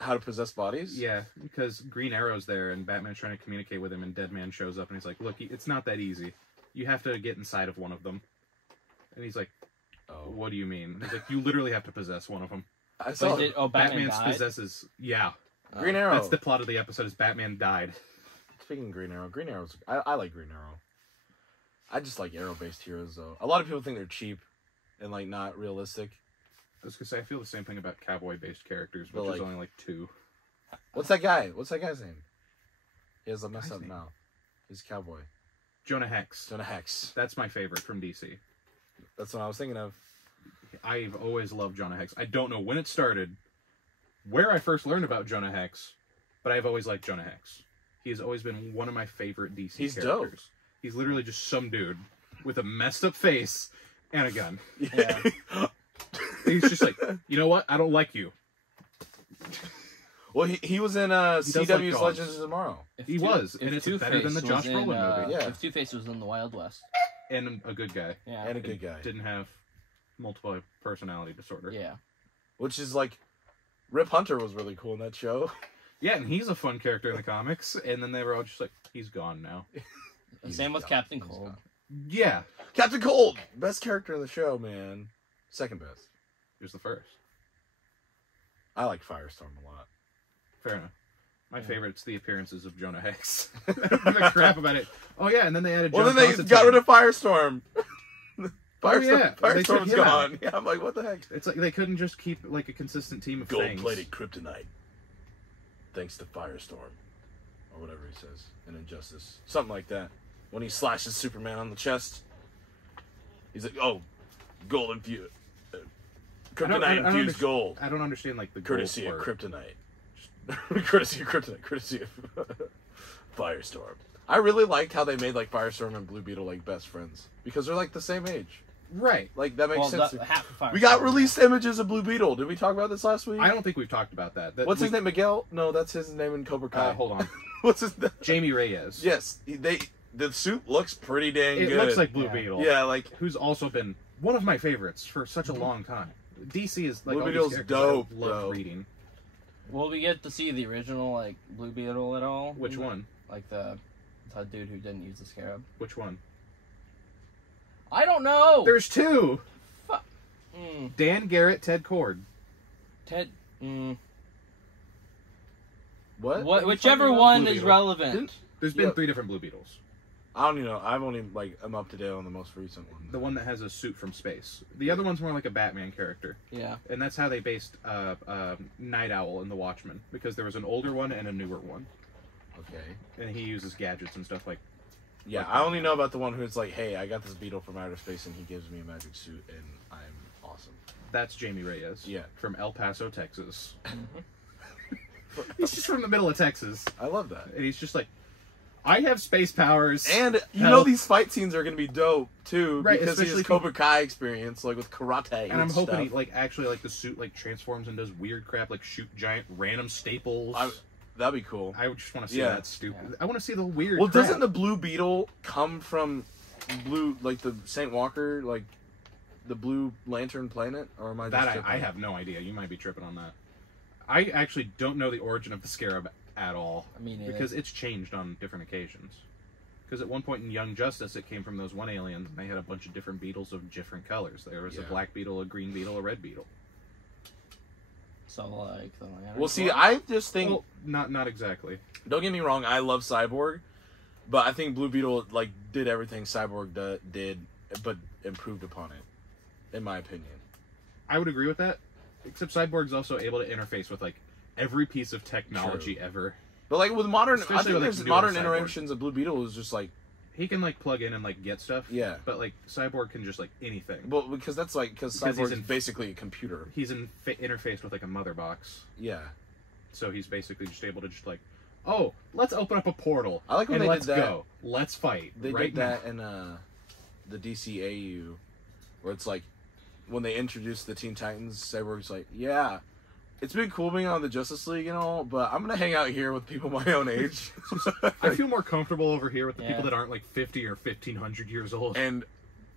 How to possess bodies? Yeah, because Green Arrow's there and Batman's trying to communicate with him, and Dead Man shows up and he's like, look, it's not that easy. You have to get inside of one of them. And he's like, oh, what do you mean? He's like, you literally have to possess one of them. I saw Batman possesses... Yeah. Green Arrow. That's the plot of the episode, is Batman died. Speaking of Green Arrow's... I like Green Arrow. I just like Arrow-based heroes, though. A lot of people think they're cheap and, like, not realistic. I was gonna say, I feel the same thing about cowboy-based characters, which is only, like, 2. What's that guy? What's that guy's name? He has a mess up mouth. He's a cowboy. Jonah Hex. Jonah Hex. That's my favorite from DC. That's what I was thinking of. I've always loved Jonah Hex. I don't know when it started, where I first learned about Jonah Hex, but I've always liked Jonah Hex. He's always been one of my favorite DC characters. Dope. He's literally just some dude with a messed up face and a gun. Yeah. He's just like, you know what? I don't like you. Well, he was in CW's like Legends of Tomorrow. He was, and it's better than the Josh Brolin movie. Yeah. If Two-Face was in the Wild West. And a good guy. Yeah. And a good guy. Didn't have multiple personality disorder. Yeah. Which is like, Rip Hunter was really cool in that show. Yeah, and he's a fun character in the comics, and then they were all just like, he's gone now. Same with Captain Cold. Yeah. Captain Cold! Best character in the show, man. Second best. He was the first. I like Firestorm a lot. Fair enough. My favorite's the appearances of Jonah Hex. I don't give a crap about it. Oh yeah, and then they added. Well, then they got rid of Firestorm. Firestorm's gone. Yeah, I'm like, what the heck? It's like they couldn't just keep like a consistent team of things. Gold-plated kryptonite. Thanks to Firestorm, or whatever he says in Injustice, something like that. When he slashes Superman on the chest, he's like, "Oh, gold infused, kryptonite infused gold." I don't understand like the courtesy of kryptonite. Courtesy of kryptonite. Courtesy of Firestorm. I really liked how they made like Firestorm and Blue Beetle like best friends because they're like the same age. Right. Like that makes sense. We got released images of Blue Beetle. Did we talk about this last week? I don't think we've talked about that. What's his name? Miguel? No, that's his name in Cobra Kai. Hold on. What's his name? Jamie Reyes. Yes, the suit looks pretty dang good. It looks like Blue Beetle. Yeah, like who's also been one of my favorites for such a long time. DC is like Blue Beetle's dope, I love reading. Will we get to see the original like Blue Beetle at all? Which one? Like the dude who didn't use the scarab. Which one? I don't know. There's two. Mm. Dan Garrett, Ted Cord. Ted. what? Whichever one is relevant. There's been 3 different Blue Beetles. I don't even know. I've only I'm up to date on the most recent one. The one that has a suit from space. The other one's more like a Batman character. Yeah. And that's how they based Night Owl in The Watchmen, because there was an older one and a newer one. Okay. And he uses gadgets and stuff like. Yeah, I only know about the one who's like, hey, I got this beetle from outer space and he gives me a magic suit and I'm awesome. That's Jamie Reyes. Yeah. From El Paso, Texas. He's just from the middle of Texas. I love that. And he's just like, I have space powers. And you know these fight scenes are going to be dope too, right? Because he has Cobra Kai experience, like with karate. And I'm hoping he actually the suit transforms and does weird crap, like shoot giant random staples. That'd be cool. I just want to see that stupid. Yeah. I want to see the weird. Well, crap. doesn't the Blue Beetle come from the St. Walker, like the Blue Lantern planet, or am I? Just I have no idea. You might be tripping on that. I actually don't know the origin of the scarab at all. I mean, because it's changed on different occasions. Because at one point in Young Justice, it came from those one aliens, and they had a bunch of different beetles of different colors. There was a black beetle, a green beetle, a red beetle. So like the well, see, I just think not exactly. Don't get me wrong, I love Cyborg, but I think Blue Beetle did everything Cyborg did, but improved upon it, in my opinion. I would agree with that, except Cyborg's also able to interface with every piece of technology ever. But with modern, especially I think with, there's modern iterations of Blue Beetle is just he can plug in and get stuff. Yeah. But Cyborg can just anything. Well, because that's because Cyborg is basically a computer. He's interfaced with a mother box. Yeah. So he's basically just able to just oh, let's open up a portal. I like when they let's did that. Go. Let's fight. They did that in the DCAU, where it's when they introduced the Teen Titans, Cyborg's yeah. It's been cool being on the Justice League and all, but I'm gonna hang out here with people my own age. I feel more comfortable over here with the people that aren't 50 or 1,500 years old. And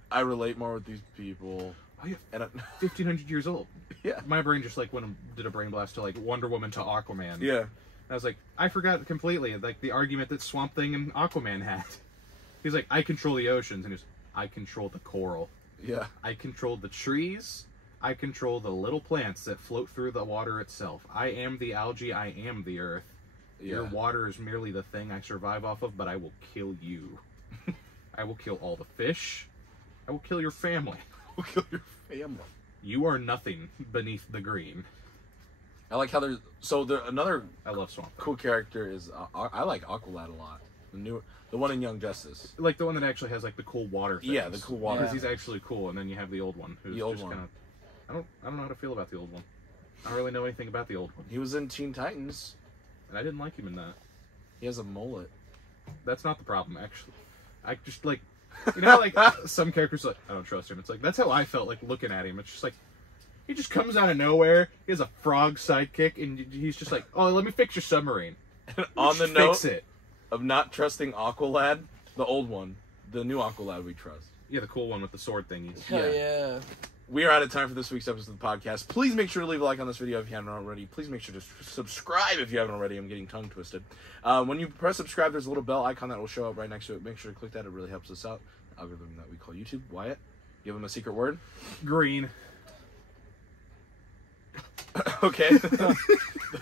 I relate more with these people. Oh yeah, and 1,500 years old. Yeah. My brain just did a brain blast to Wonder Woman to Aquaman. Yeah. I was I forgot completely the argument that Swamp Thing and Aquaman had. He's I control the oceans, and he was, I control the coral. Yeah. I control the trees. I control the little plants that float through the water itself. I am the algae. I am the earth. Yeah. Your water is merely the thing I survive off of, but I will kill you. I will kill all the fish. I will kill your family. I will kill your family. You are nothing beneath the green. I like how there's another. I love Swamp. Cool character is I like Aqualad a lot. The one in Young Justice. The one that actually has the cool water things. Yeah, the cool water. Because he's actually cool, and then you have the old one who's just kind of. I don't know how to feel about the old one. I don't really know anything about the old one. He was in Teen Titans. And I didn't like him in that. He has a mullet. That's not the problem, actually. I just you know how some characters I don't trust him. It's that's how I felt looking at him. It's just he just comes out of nowhere. He has a frog sidekick, and he's just oh, let me fix your submarine. And on the note it. Of not trusting Aqualad, the old one, the new Aqualad we trust. Yeah, the cool one with the sword thingies. Yeah. We are out of time for this week's episode of the podcast. Please make sure to leave a like on this video if you haven't already. Please make sure to subscribe if you haven't already. I'm getting tongue twisted. When you press subscribe, there's a little bell icon that will show up right next to it. Make sure to click that. It really helps us out. The algorithm that we call YouTube. Wyatt, give them a secret word. Green. Okay. The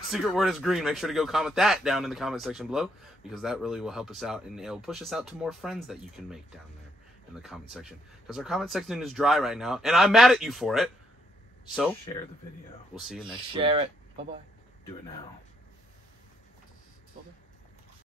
secret word is green. Make sure to go comment that down in the comment section below, because that really will help us out, and it'll push us out to more friends that you can make down there in the comment section. Because our comment section is dry right now, and I'm mad at you for it. So share the video. We'll see you next week. Share it. Bye-bye. Do it now. Bye-bye.